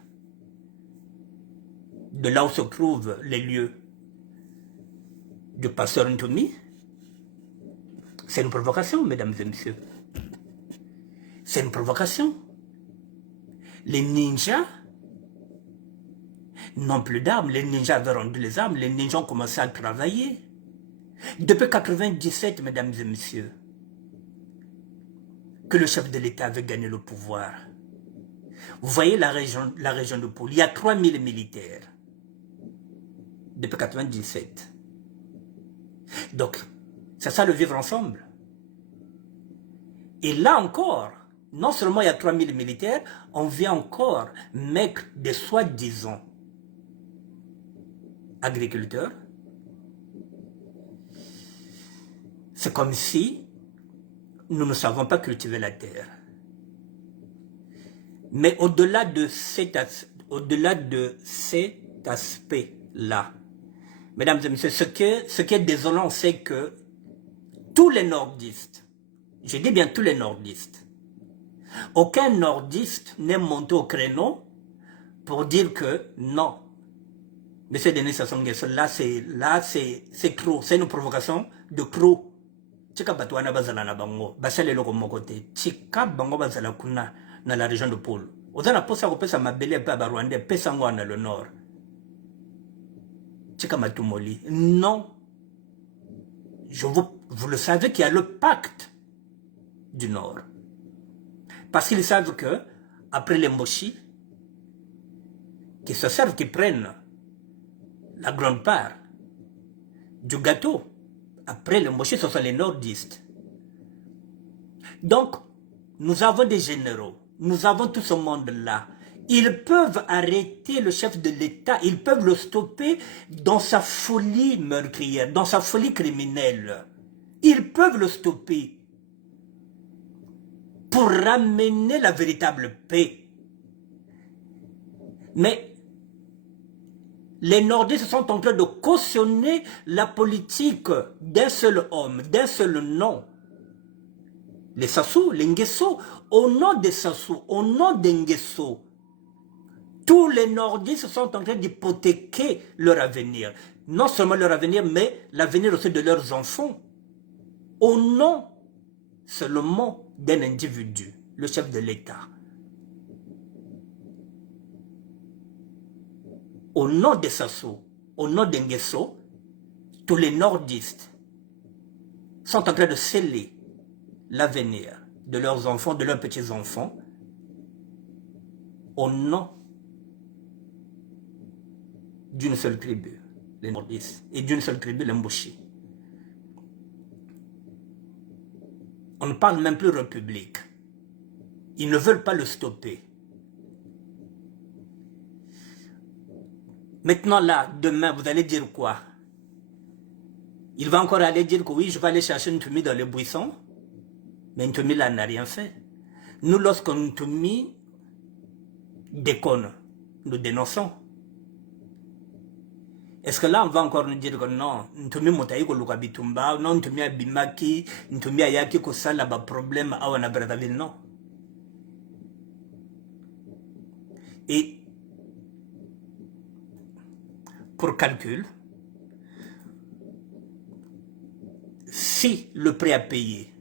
de là où se trouvent les lieux du pasteur Ntoumi, c'est une provocation, mesdames et messieurs. C'est une provocation. Les ninjas n'ont plus d'armes. Les ninjas avaient rendu les armes. Les ninjas ont commencé à travailler. Depuis 1997, mesdames et messieurs, que le chef de l'État avait gagné le pouvoir. Vous voyez la région de Poul, il y a 3000 militaires. Depuis 1997. Donc, c'est ça le vivre ensemble. Et là encore, non seulement il y a 3000 militaires, on vient encore mettre des soi-disant agriculteurs. C'est comme si nous ne savons pas cultiver la terre. Mais au-delà de cet aspect-là, mesdames et messieurs, ce qui est désolant, c'est que tous les nordistes, je dis bien tous les nordistes, aucun nordiste n'est monté au créneau pour dire que non, monsieur Denis Sassou Nguesso, là c'est trop, c'est une provocation de trop. Chika batuana bazala na bango, basale loko mokote, chika bango bazala kuna na la région de Poul. Ozana posa ko pesa mabele pa ba Rwanda pesa ngo na le nord. Chika matumoli. Non. Vous le savez qu'il y a le pacte du Nord. Parce qu'ils savent que, après les Moshi, qui se servent, qui prennent la grande part du gâteau, après les Moshi, ce sont les nordistes. Donc, nous avons des généraux, nous avons tout ce monde-là. Ils peuvent arrêter le chef de l'État, ils peuvent le stopper dans sa folie meurtrière, dans sa folie criminelle. Ils peuvent le stopper pour ramener la véritable paix. Mais les nordistes sont en train de cautionner la politique d'un seul homme, d'un seul nom. Les Sassou, les Nguesso, au nom des Sassou, au nom des Nguesso, tous les nordistes sont en train d'hypothéquer leur avenir. Non seulement leur avenir, mais l'avenir aussi de leurs enfants. Au nom seulement d'un individu, le chef de l'État. Au nom des Sassou, au nom des Nguesso, tous les nordistes sont en train de sceller l'avenir de leurs enfants, de leurs petits-enfants, au nom d'une seule tribu, les nordistes, et d'une seule tribu, les Mboshi. On ne parle même plus république. Ils ne veulent pas le stopper. Maintenant là, demain, vous allez dire quoi? Il va encore aller dire que oui, je vais aller chercher Ntumi dans les buissons. Mais Ntumi là n'a rien fait. Nous, lorsque Ntumi déconne, nous dénonçons. Est-ce que là, on va encore nous dire que non, Ntumi Motaïko Lukabitumba, non, Ntumi Abimaki, Ntumi Ayaki, que ça, là, problème à Wana Brazzaville, non. Et pour calcul, si le prix à payer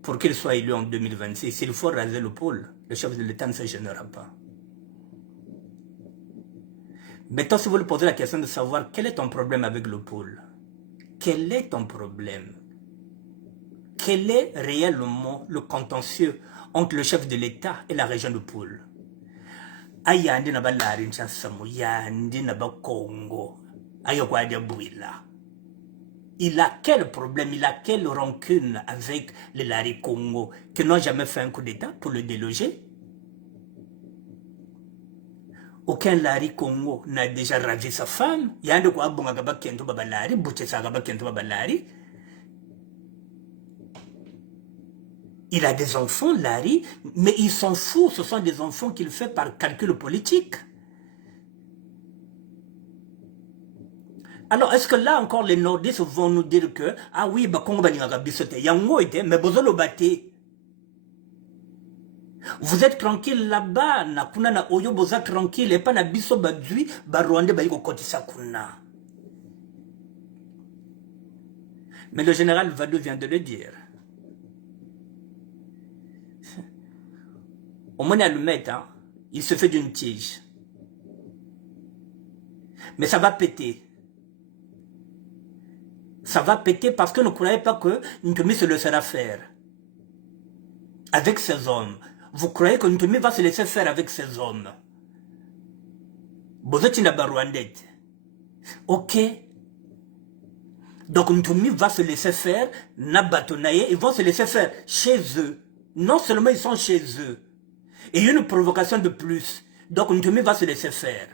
pour qu'il soit élu en 2026, il faut raser le pôle, le chef de l'État ne se gênera pas. Maintenant, si vous lui posez la question de savoir quel est ton problème avec le pôle, quel est ton problème? Quel est réellement le contentieux entre le chef de l'État et la région de Poul? Ayandi na ba lari nchasamu, yandi na ba Congo, ayokwa dia bouila. Il a quel problème, il a quelle rancune avec les Lari Congo qui n'ont jamais fait un coup d'État pour le déloger? Aucun Lari Congo n'a déjà ravi sa femme. Il y a un de quoi bon agaba kento babalari, bouché sa agaba kento babalari. Il a des enfants, Lari, mais il s'en fout, ce sont des enfants qu'il fait par calcul politique. Alors, est-ce que là encore les nordistes vont nous dire que, ah oui, bah, Congo Balinga Bissote, Yango était, mais Bozolo Baté. Vous êtes tranquille là-bas, na kuna na oyo boza tranquille, et pas na biso badui, ba Rwanda ba yiko kotisa kuna. Mais le général Vadou vient de le dire. Au moins allumette, hein, il se fait d'une tige. Mais ça va péter. Ça va péter parce que ne croyez pas que Ntumi se laissera faire. Avec ses hommes. Vous croyez que Ntumi va se laisser faire avec ses hommes? Bozotina Barwandet. Ok. Donc Ntumi va se laisser faire, Nabatonaye, ils vont se laisser faire chez eux. Non seulement ils sont chez eux. Et il y a une provocation de plus. Donc Ntumi va se laisser faire.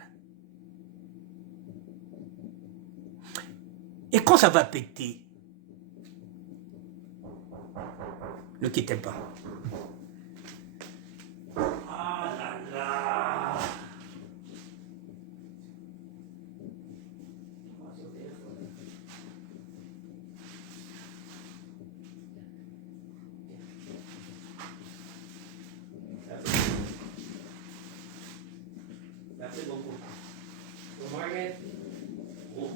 Et quand ça va péter, ne quittez pas. Ah là là. Merci beaucoup. Good morning. Oh.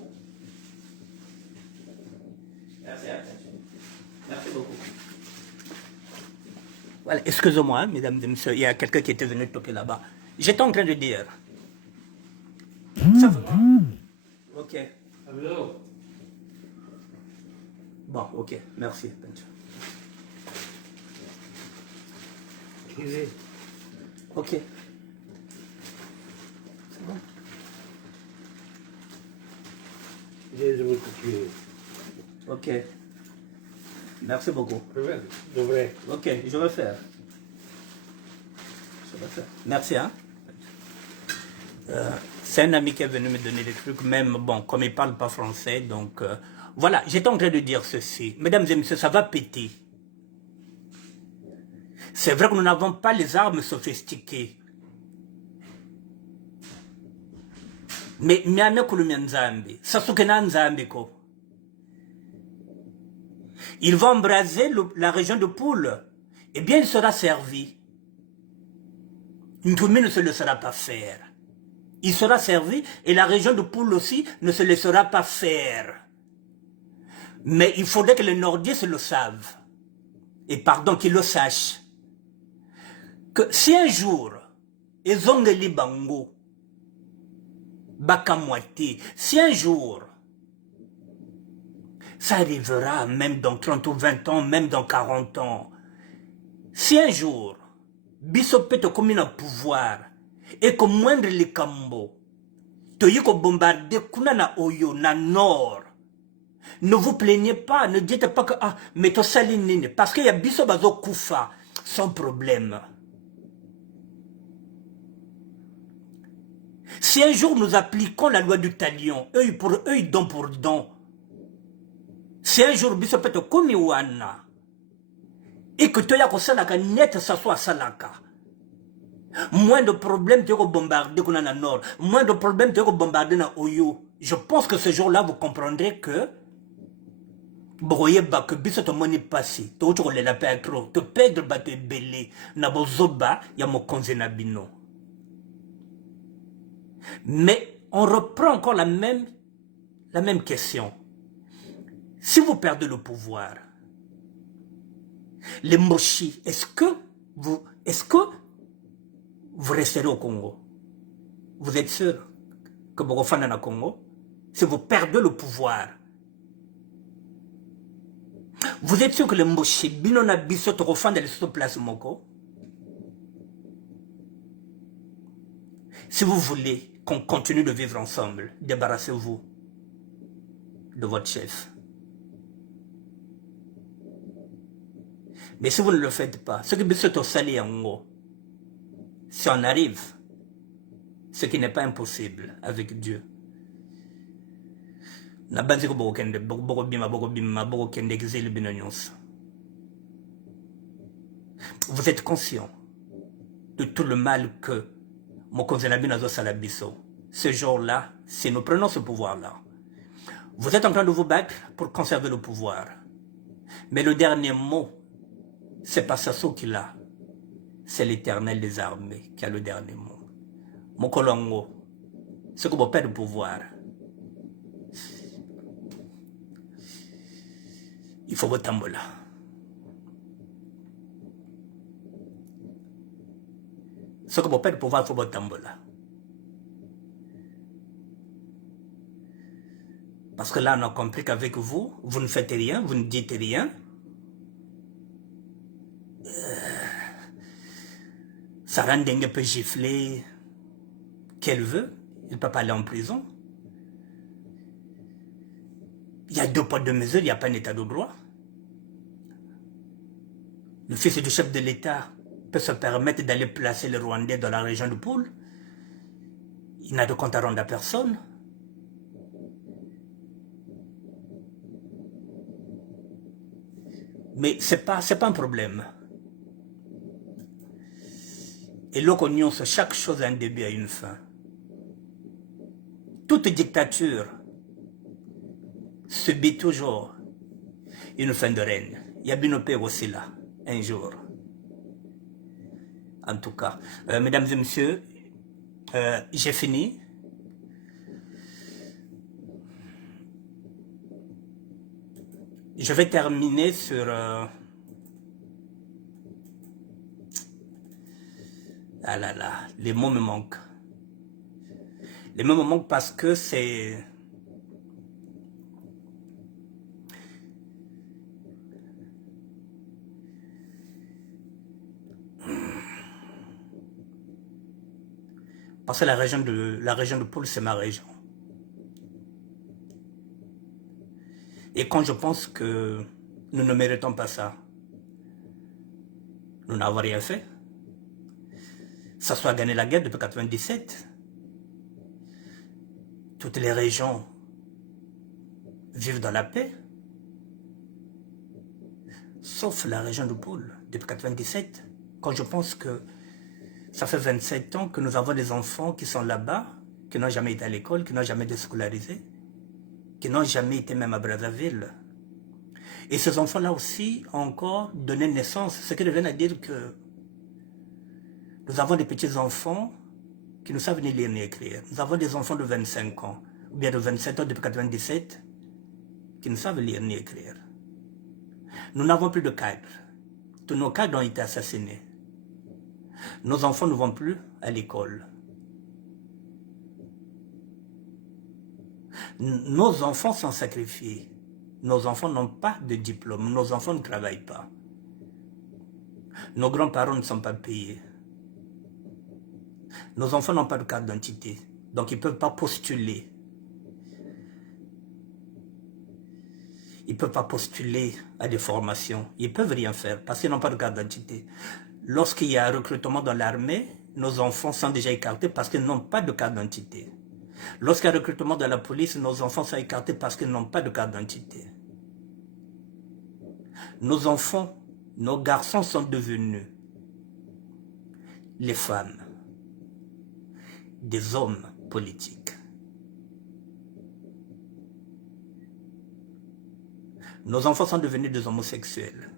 Merci beaucoup. Voilà, excusez-moi, hein, mesdames et messieurs, il y a quelqu'un qui était venu toquer là-bas. J'étais en train de dire. Ça va? Ok. Bon, ok, merci. Ok. C'est bon. Ok. Merci beaucoup. Ok, je vais faire. Merci, hein. C'est un ami qui est venu me donner des trucs, même, bon, comme il ne parle pas français, donc... voilà, j'étais en train de dire ceci. Mesdames et messieurs, ça va péter. C'est vrai que nous n'avons pas les armes sophistiquées. Mais, miame kulumia nzambi. Sasuke na nzambi ko. Ils vont embraser la région de Poul. Eh bien, il sera servi. Ntumi ne se laissera pas faire. Il sera servi et la région de Poul aussi ne se laissera pas faire. Mais il faudrait que les nordistes le savent. Et pardon, qu'ils le sachent. Que si un jour, Ezongeli Bango, Bakamwati, si un jour, ça arrivera même dans 30 ou 20 ans, même dans 40 ans. Si un jour, Bissopete comme un pouvoir, et que moindre les cambo, Toyiko bombarder Kunana Oyo, na nord, Ne vous plaignez pas, ne dites pas que ah, mais to salinine, parce qu'il y a biso bazo koufa, sans problème. Si un jour nous appliquons la loi du talion, œil pour œil, dent pour dent, si un jour biso peut être comme wana, et que tu as salaka net ça soit salaka, moins de problèmes tu as bombardé qu'on a dans le nord, moins de problèmes tu as bombardé dans Oyo. Je pense que ce jour-là vous comprendrez que Broyeba que biso to moni passé, to tu le la petro, te perdre ba te belé, na bozoba ya mo konze na bino. Mais on reprend encore la même question. Si vous perdez le pouvoir, les mochis, est-ce que vous resterez au Congo? Vous êtes sûr que vous revenez au Congo? Si vous perdez le pouvoir, vous êtes sûr que les mochis, binona biso to revenir dans place moko? Si vous voulez qu'on continue de vivre ensemble, débarrassez-vous de votre chef. Mais si vous ne le faites pas, ce qui est salé en haut, si on arrive, ce qui n'est pas impossible avec Dieu. Vous êtes conscient de tout le mal que ce jour-là, si nous prenons ce pouvoir-là, vous êtes en train de vous battre pour conserver le pouvoir. Mais le dernier mot, c'est pas Sassou qui l'a, c'est l'Éternel des armées qui a le dernier mot. Mon colongo, ce que vous perdez le pouvoir, il faut votre tambola. Ce que vous perdez le pouvoir, il faut votre tambola. Parce que là, on a compris qu'avec vous, vous ne faites rien, vous ne dites rien. Sarah Ndenge peut gifler qu'elle veut. Il ne peut pas aller en prison. Il y a 2 poids 2 mesures, il n'y a pas un état de droit. Le fils du chef de l'État peut se permettre d'aller placer les Rwandais dans la région de Poule. Il n'a de compte à rendre à personne. Mais ce n'est pas un problème. Et l'oconion, chaque chose a un début et une fin. Toute dictature subit toujours une fin de règne. Il y a bien paix aussi là, un jour. En tout cas, mesdames et messieurs, j'ai fini. Je vais terminer sur... Ah là là, les mots me manquent. Les mots me manquent parce que c'est... Parce que la région de Poule, c'est ma région. Et quand je pense que nous ne méritons pas ça, nous n'avons rien fait. Ça soit gagné la guerre depuis 1997. Toutes les régions vivent dans la paix. Sauf la région de Poule, depuis 1997. Quand je pense que ça fait 27 ans que nous avons des enfants qui sont là-bas, qui n'ont jamais été à l'école, qui n'ont jamais été scolarisés, qui n'ont jamais été même à Brazzaville. Et ces enfants-là aussi ont encore donné naissance, ce qui revient à dire que nous avons des petits-enfants qui ne savent ni lire ni écrire. Nous avons des enfants de 25 ans, ou bien de 27 ans depuis 1997, qui ne savent lire ni écrire. Nous n'avons plus de cadres. Tous nos cadres ont été assassinés. Nos enfants ne vont plus à l'école. Nos enfants sont sacrifiés. Nos enfants n'ont pas de diplôme. Nos enfants ne travaillent pas. Nos grands-parents ne sont pas payés. Nos enfants n'ont pas de carte d'identité. Donc ils ne peuvent pas postuler. Ils ne peuvent pas postuler à des formations. Ils ne peuvent rien faire parce qu'ils n'ont pas de carte d'identité. Lorsqu'il y a un recrutement dans l'armée, nos enfants sont déjà écartés parce qu'ils n'ont pas de carte d'identité. Lorsqu'il y a un recrutement dans la police, nos enfants sont écartés parce qu'ils n'ont pas de carte d'identité. Nos enfants, nos garçons sont devenus les femmes des hommes politiques. Nos enfants sont devenus des homosexuels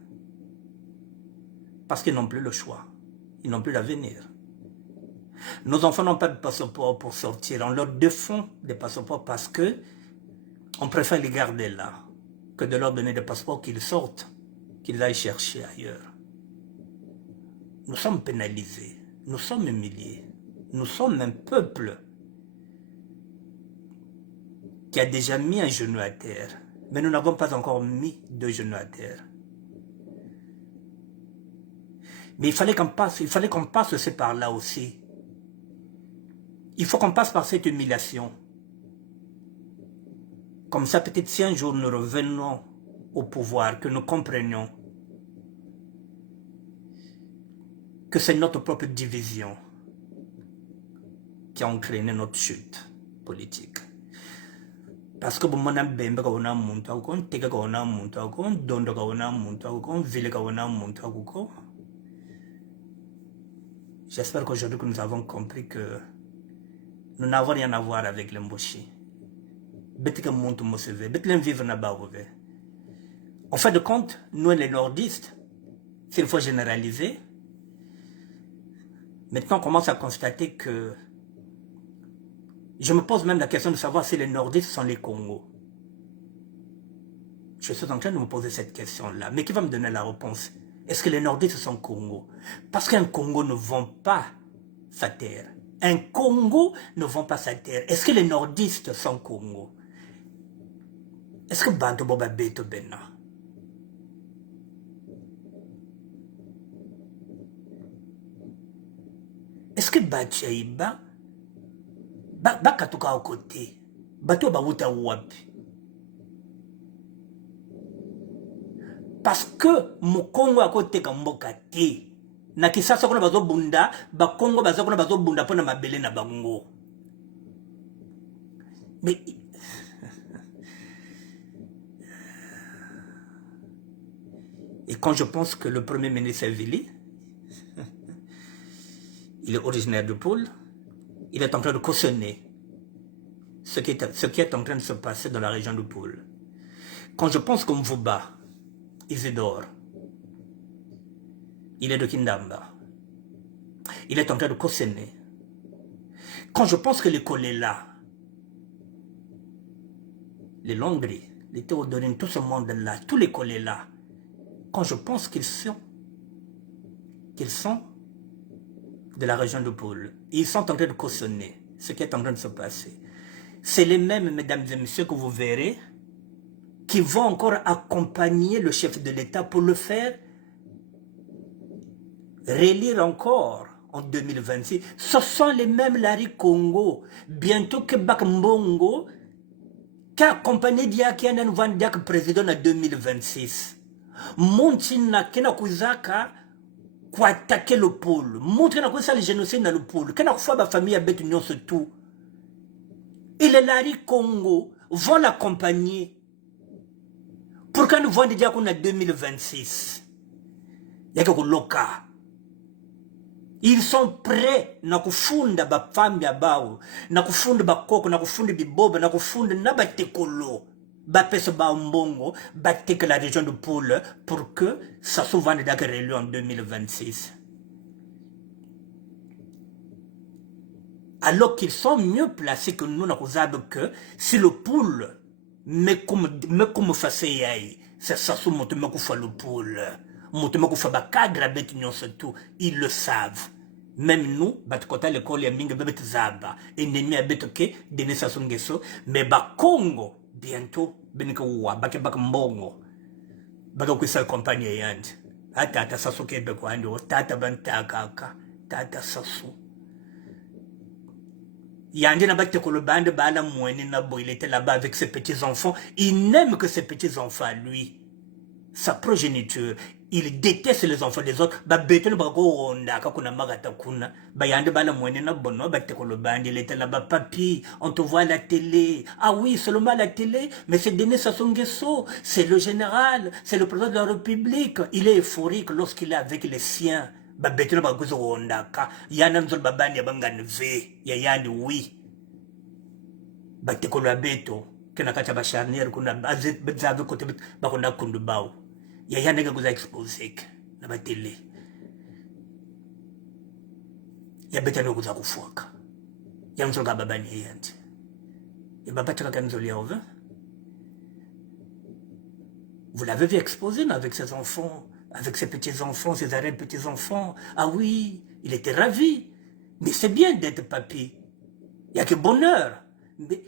parce qu'ils n'ont plus le choix, ils n'ont plus l'avenir. Nos enfants n'ont pas de passeport pour sortir, on leur défend des passeports parce que on préfère les garder là que de leur donner des passeports qu'ils sortent, qu'ils aillent chercher ailleurs. Nous sommes pénalisés, nous sommes humiliés, nous sommes un peuple qui a déjà mis un genou à terre, mais nous n'avons pas encore mis 2 genoux à terre. Mais il fallait qu'on passe aussi par là aussi. Il faut qu'on passe par cette humiliation. Comme ça, peut-être si un jour nous revenons au pouvoir, que nous comprenions que c'est notre propre division qui a entraîné notre chute politique. Parce que bon, j'espère qu'aujourd'hui que nous avons compris que nous n'avons rien à voir avec les Mboshi. En fin de compte, nous les nordistes, s'il faut généraliser, maintenant on commence à constater que je me pose même la question de savoir si les nordistes sont les Congos. Je suis en train de me poser cette question-là. Mais qui va me donner la réponse? Est-ce que les nordistes sont Congo? Parce qu'un Congo ne vend pas sa terre. Un Congo ne vend pas sa terre. Est-ce que les nordistes sont Congo? Est-ce que Banto Boba Beto Bena? Est-ce que Bachaïba Bakatuka au côté Bato Bawuta Wapi? Parce que mon Congo à côté comme Mbokate. Na kisasa kuna bazo bunda, ba Congo bazo kuna bazo bunda pona mabele na bango. Mais et quand je pense que le premier ministre Vili, il est originaire de Poule, il est en train de cautionner ce qui est en train de se passer dans la région de Poule. Quand je pense que Mvuba, Isidore, il est de Kindamba, il est en train de cautionner. Quand je pense que les Kolela, les Longri, les Théodorine, tout ce monde-là, tous les Kolela, quand je pense qu'ils sont de la région de Poule, ils sont en train de cautionner ce qui est en train de se passer. C'est les mêmes, mesdames et messieurs, que vous verrez, qui vont encore accompagner le chef de l'État pour le faire relire encore en 2026. Ce sont les mêmes Larry Congo, bientôt que Bak Mbongo, qui a accompagné Diaki Anan Van Diak président en 2026. Montina Kena Kuzaka pour attaquer le pôle. Montre que ça le génocide dans le pôle. Quand on fois ma famille a bête union sur tout. Et les Larry Congo vont l'accompagner. Pourquoi nous voyons déjà qu'on a 2026? Il y a que loka. Ils sont prêts na kufunda ba femme ya bao, na kufunda ba koko, na kufunda biboba, na kufunda na ba tekolo, ba pesa ba mbongo, ba teke la région de Poule pour que ça se vende d'accord élu en 2026. Alors qu'ils sont mieux placés que nous, na kuzabe que si le Poule mais comme fasse yai, c'est ça sous mon me kufa le Poule. Moutema kufa ba cadre bet union surtout, ils le savent. Même nous, bat kota l'école ya minga bebet zaba, ennemi abet ke dene sasungeso, mais ba Congo bientôt benika wa bake bak mbongo. Baka kwisa compagnie yandi. Tata sasu kebe kwa andi tata bantaka tata sasu. Yandi Nabate Kolobande, Bala Moueni Nabo, il était là-bas avec ses petits-enfants. Il n'aime que ses petits-enfants, lui. Sa progéniture. Il déteste les enfants des autres. Ba bete no bako onda kakuna magata kuna. Ba yande bala Moueni Nabo, no Bate Kolobande, il était là-bas. Papi, on te voit à la télé. Ah oui, seulement à la télé. Mais c'est Denis Sassou Nguesso. C'est le général. C'est le président de la République. Il est euphorique lorsqu'il est avec les siens. Ba bete no bako onda ka. Yana nzol babani yabangane ve. Ya yandi oui. Batekolo abeto kena kata ba charnière kuna bazet bezave côté ba kona kundu bawo ya yana nga kuza expose na ba télé ya beta no kuza kufuaka ya mzonga babani yanti ya baba taka kanzoli ya over. Vous l'avez vu exposer avec ses enfants, avec ses petits-enfants, ses arrêts petits-enfants. Ah oui, il était ravi. Mais c'est bien d'être papy. Il y a que bonheur.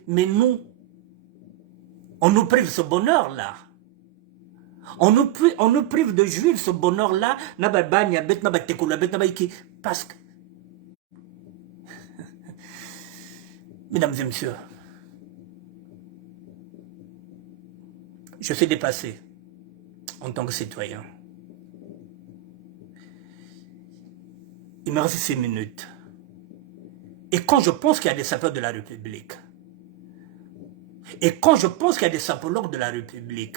Mais nous, on nous prive ce bonheur-là. On nous prive de jouir ce bonheur-là. Parce que... Mesdames et messieurs, je suis dépassé en tant que citoyen. Il me reste 6 minutes. Et quand je pense qu'il y a des sapeurs de la République, et quand je pense qu'il y a des sapologues de la République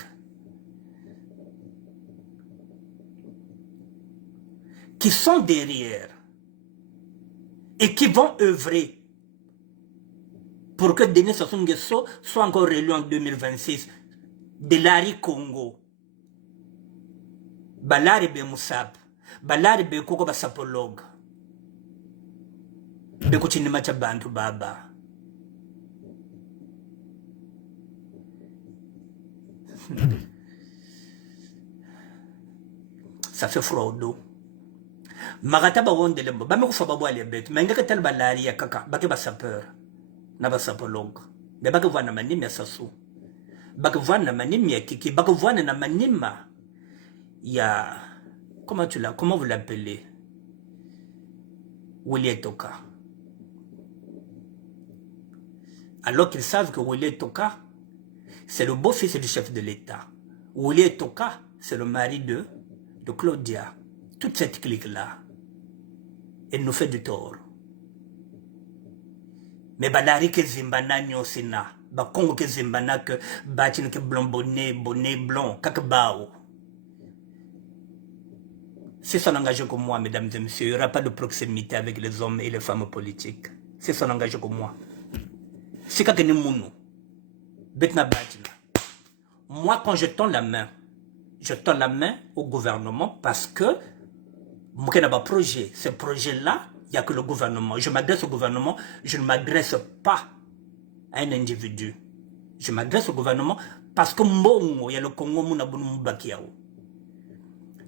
qui sont derrière et qui vont œuvrer pour que Denis Sassou Nguesso soit encore réélu en 2026, Delari Congo, Balari Bemoussab, Balari Bekoko Basapologue, Bekuchinima Bantu Baba. Ça fait fraude. Magata ba wonde lembo ba me ko faba bwale bet menga ka tel balari ya kaka ba ke ba sapeur na ba sapolog be ba ke vana manimi ya sasu ba ke vana manimi ya kiki ba ke vana na manima ya comment vous l'appelez Willy Toka, alors qu'ils savent que Willy Toka c'est le beau-fils du chef de l'État. Willy Toka, c'est le mari de Claudia. Toute cette clique-là, elle nous fait du tort. Mais balari ke zimbana nyosina, ba Congo ke zimbana que batin ke blond bonnet blanc, kakbao. C'est son engagement comme moi, mesdames et messieurs. Il n'y aura pas de proximité avec les hommes et les femmes politiques. C'est son engagement comme moi. C'est quand nous mounou. Moi, quand je tends la main au gouvernement parce que moi, j'ai un projet. Ce projet-là, il n'y a que le gouvernement. Je m'adresse au gouvernement, je ne m'adresse pas à un individu. Je m'adresse au gouvernement parce que il y a le Congo,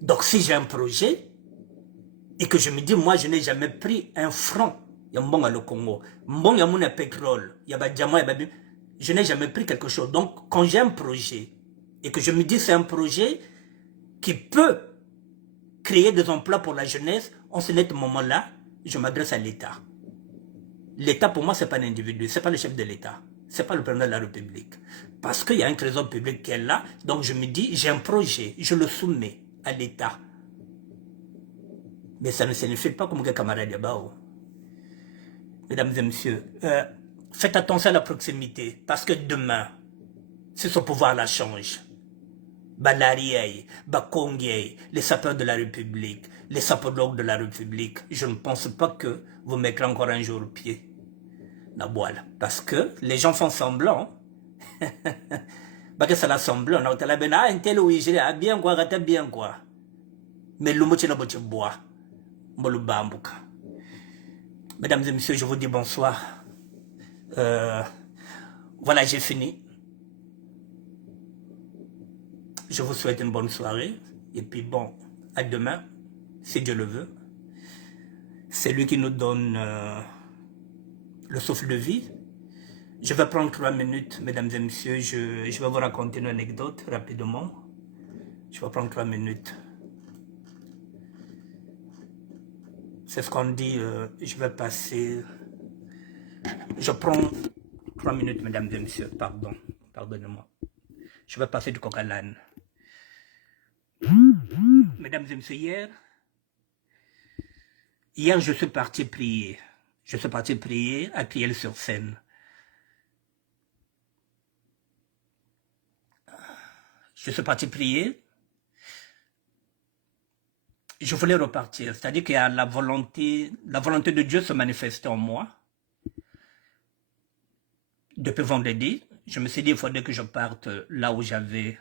donc si j'ai un projet et que je me dis, moi, je n'ai jamais pris un franc, il y a le Congo, il y a mon pétrole, il y a diamant, je n'ai jamais pris quelque chose. Donc, quand j'ai un projet et que je me dis c'est un projet qui peut créer des emplois pour la jeunesse, en ce moment-là, je m'adresse à l'État. L'État, pour moi, ce n'est pas un individu, ce n'est pas le chef de l'État, ce n'est pas le président de la République. Parce qu'il y a un trésor public qui est là, donc je me dis, j'ai un projet, je le soumets à l'État. Mais ça ne signifie pas comme un camarade de Bao. Mesdames et messieurs, faites attention à la proximité, parce que demain, si ce pouvoir-là change, Balariei, Bakongei, les sapeurs de la République, les sapologues de la République, je ne pense pas que vous mettrez encore un jour au pied dans la boîte. Parce que les gens font semblant. Parce que ça la semblant. On a dit, ah, un tel oui, j'ai bien quoi, rata bien quoi. Mais le mot c'est notre bois. Mesdames et messieurs, je vous dis bonsoir. Voilà, j'ai fini. Je vous souhaite une bonne soirée. Et puis bon, à demain, si Dieu le veut. C'est lui qui nous donne le souffle de vie. Je vais prendre 3 minutes, mesdames et messieurs. Je vais vous raconter une anecdote rapidement. Je vais prendre 3 minutes. C'est ce qu'on dit, je vais passer Je prends 3 minutes, mesdames et messieurs. Pardon. Pardonnez-moi. Je vais passer du coq à l'âne. Mesdames et messieurs, hier, je suis parti prier. Je suis parti prier à Kiel-sur-Seine. Je suis parti prier. Je voulais repartir. C'est-à-dire qu'il y a la volonté de Dieu se manifestait en moi. Depuis vendredi, je me suis dit, il faudrait que je parte là où j'avais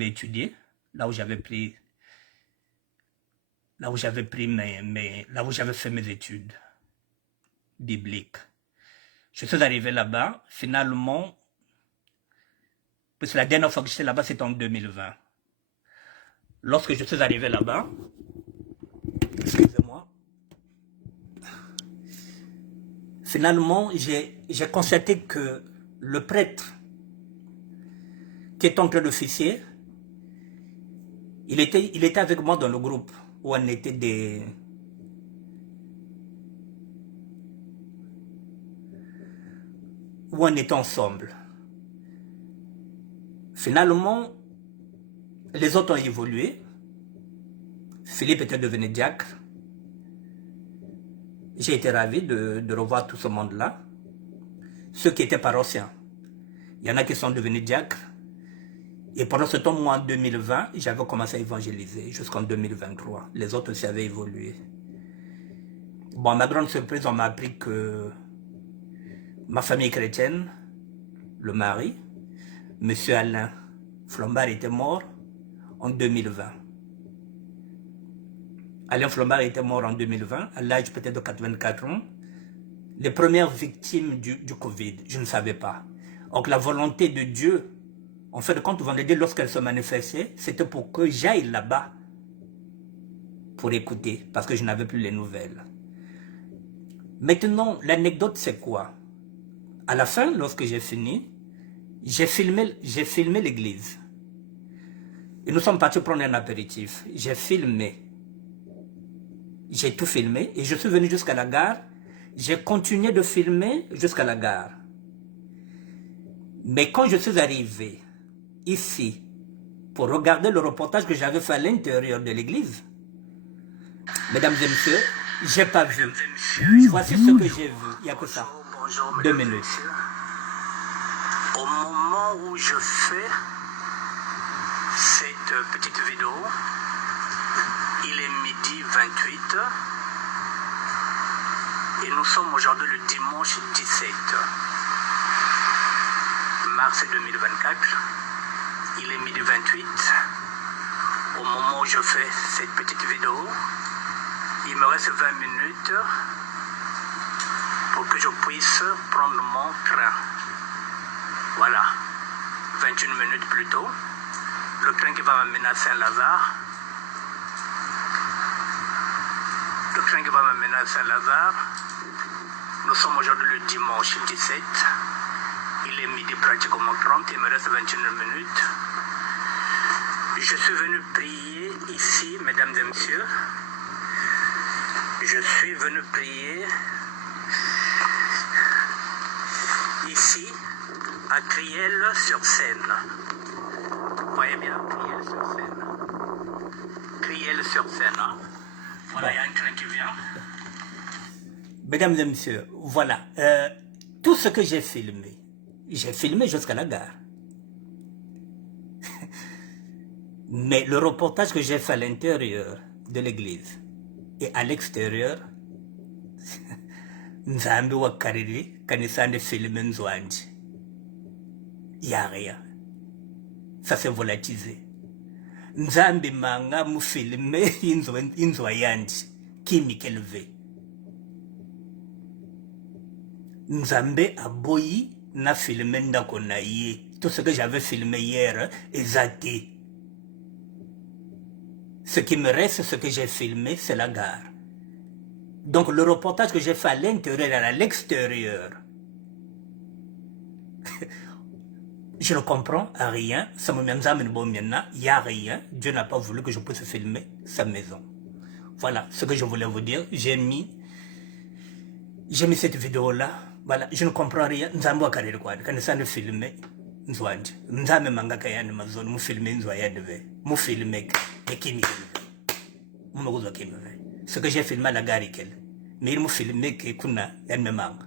étudié, là où j'avais fait mes études bibliques. Je suis arrivé là-bas, finalement, parce que la dernière fois que j'étais là-bas, c'était en 2020. Lorsque je suis arrivé là-bas, excusez-moi, finalement, j'ai constaté que le prêtre qui est en train d'officier, il était avec moi dans le groupe où on était ensemble. Finalement, les autres ont évolué. Philippe était devenu diacre. J'ai été ravi de revoir tout ce monde-là. Ceux qui étaient paroissiens. Il y en a qui sont devenus diacres. Et pendant ce temps, moi, en 2020, j'avais commencé à évangéliser jusqu'en 2023. Les autres aussi avaient évolué. Bon, à ma grande surprise, on m'a appris que ma famille chrétienne, le mari, M. Alain Flombard, était mort en 2020. Alain Flombard était mort en 2020, à l'âge peut-être de 84 ans. Les premières victimes du Covid, je ne savais pas. Donc la volonté de Dieu, en fait, quand vendredi, lorsqu'elle se manifestait, c'était pour que j'aille là-bas pour écouter, parce que je n'avais plus les nouvelles. Maintenant, l'anecdote, c'est quoi? À la fin, lorsque j'ai fini, j'ai filmé l'église. Et nous sommes partis prendre un apéritif. J'ai filmé. J'ai tout filmé et je suis venu jusqu'à la gare. J'ai continué de filmer jusqu'à la gare. Mais quand je suis arrivé ici pour regarder le reportage que j'avais fait à l'intérieur de l'église, mesdames et messieurs, j'ai pas vu. Voici ce que j'ai vu. Il n'y a que ça. Bonjour, 2 mesdames et minutes. messieurs. Au moment où je fais cette petite vidéo, il est midi 28 et nous sommes aujourd'hui le dimanche 17 mars 2024. Il est midi 28. Au moment où je fais cette petite vidéo, il me reste 20 minutes pour que je puisse prendre mon train. Voilà, 21 minutes plus tôt, le train qui va m'amener à Saint-Lazare. Le train qui va m'amener à Saint-Lazare. Nous sommes aujourd'hui le dimanche 17. Il est midi pratiquement 30, il me reste 21 minutes. Je suis venu prier ici, mesdames et messieurs. Je suis venu prier ici, à Criel-sur-Seine. Vous voyez bien, Criel-sur-Seine. Criel-sur-Seine. Voilà, il y a un train qui vient. Mesdames et messieurs, voilà. Tout ce que j'ai filmé jusqu'à la gare. Mais le reportage que j'ai fait à l'intérieur de l'église et à l'extérieur, Nzambi wa kariri, kanisa ne filme nzwanji. Il n'y a rien. Ça s'est volatilisé. Nzambi manga mu filme inzwa yanji. Kimi keleve. Nzambe aboyi na filme ndako na ye. Tout ce que j'avais filmé hier est zaté. Ce qui me reste, ce que j'ai filmé, c'est la gare. Donc le reportage que j'ai fait à l'intérieur et à l'extérieur, je ne comprends rien. Il n'y a rien. Dieu n'a pas voulu que je puisse filmer sa maison. Voilà ce que je voulais vous dire. J'ai mis j'ai mis cette vidéo-là. Voilà, je ne comprends rien. Nzambo akarere kwa. Quand ça ne filme, nzwanje. Nzame mangaka yani mazone mu filmer nzwaya deve. Mu filmer ekimi. Mu maguzo kimve. Ce que j'ai filmé à la gare kel. Mais mu filmer ke kuna yan memanga.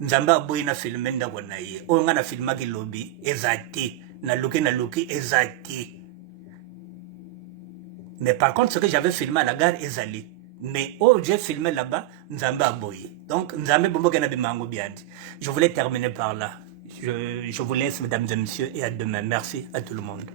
Nzamba boy na filmer ndakona ye. O nga na filma ki lobby ezati na luki ezati. Mais par contre, ce que j'avais filmé à la gare, Ezali. Mais oh, j'ai filmé là-bas, Nzamba Aboye. Donc, Nzambe Bomogana Bimango Biandi. Je voulais terminer par là. Je vous laisse, mesdames et messieurs, et à demain. Merci à tout le monde.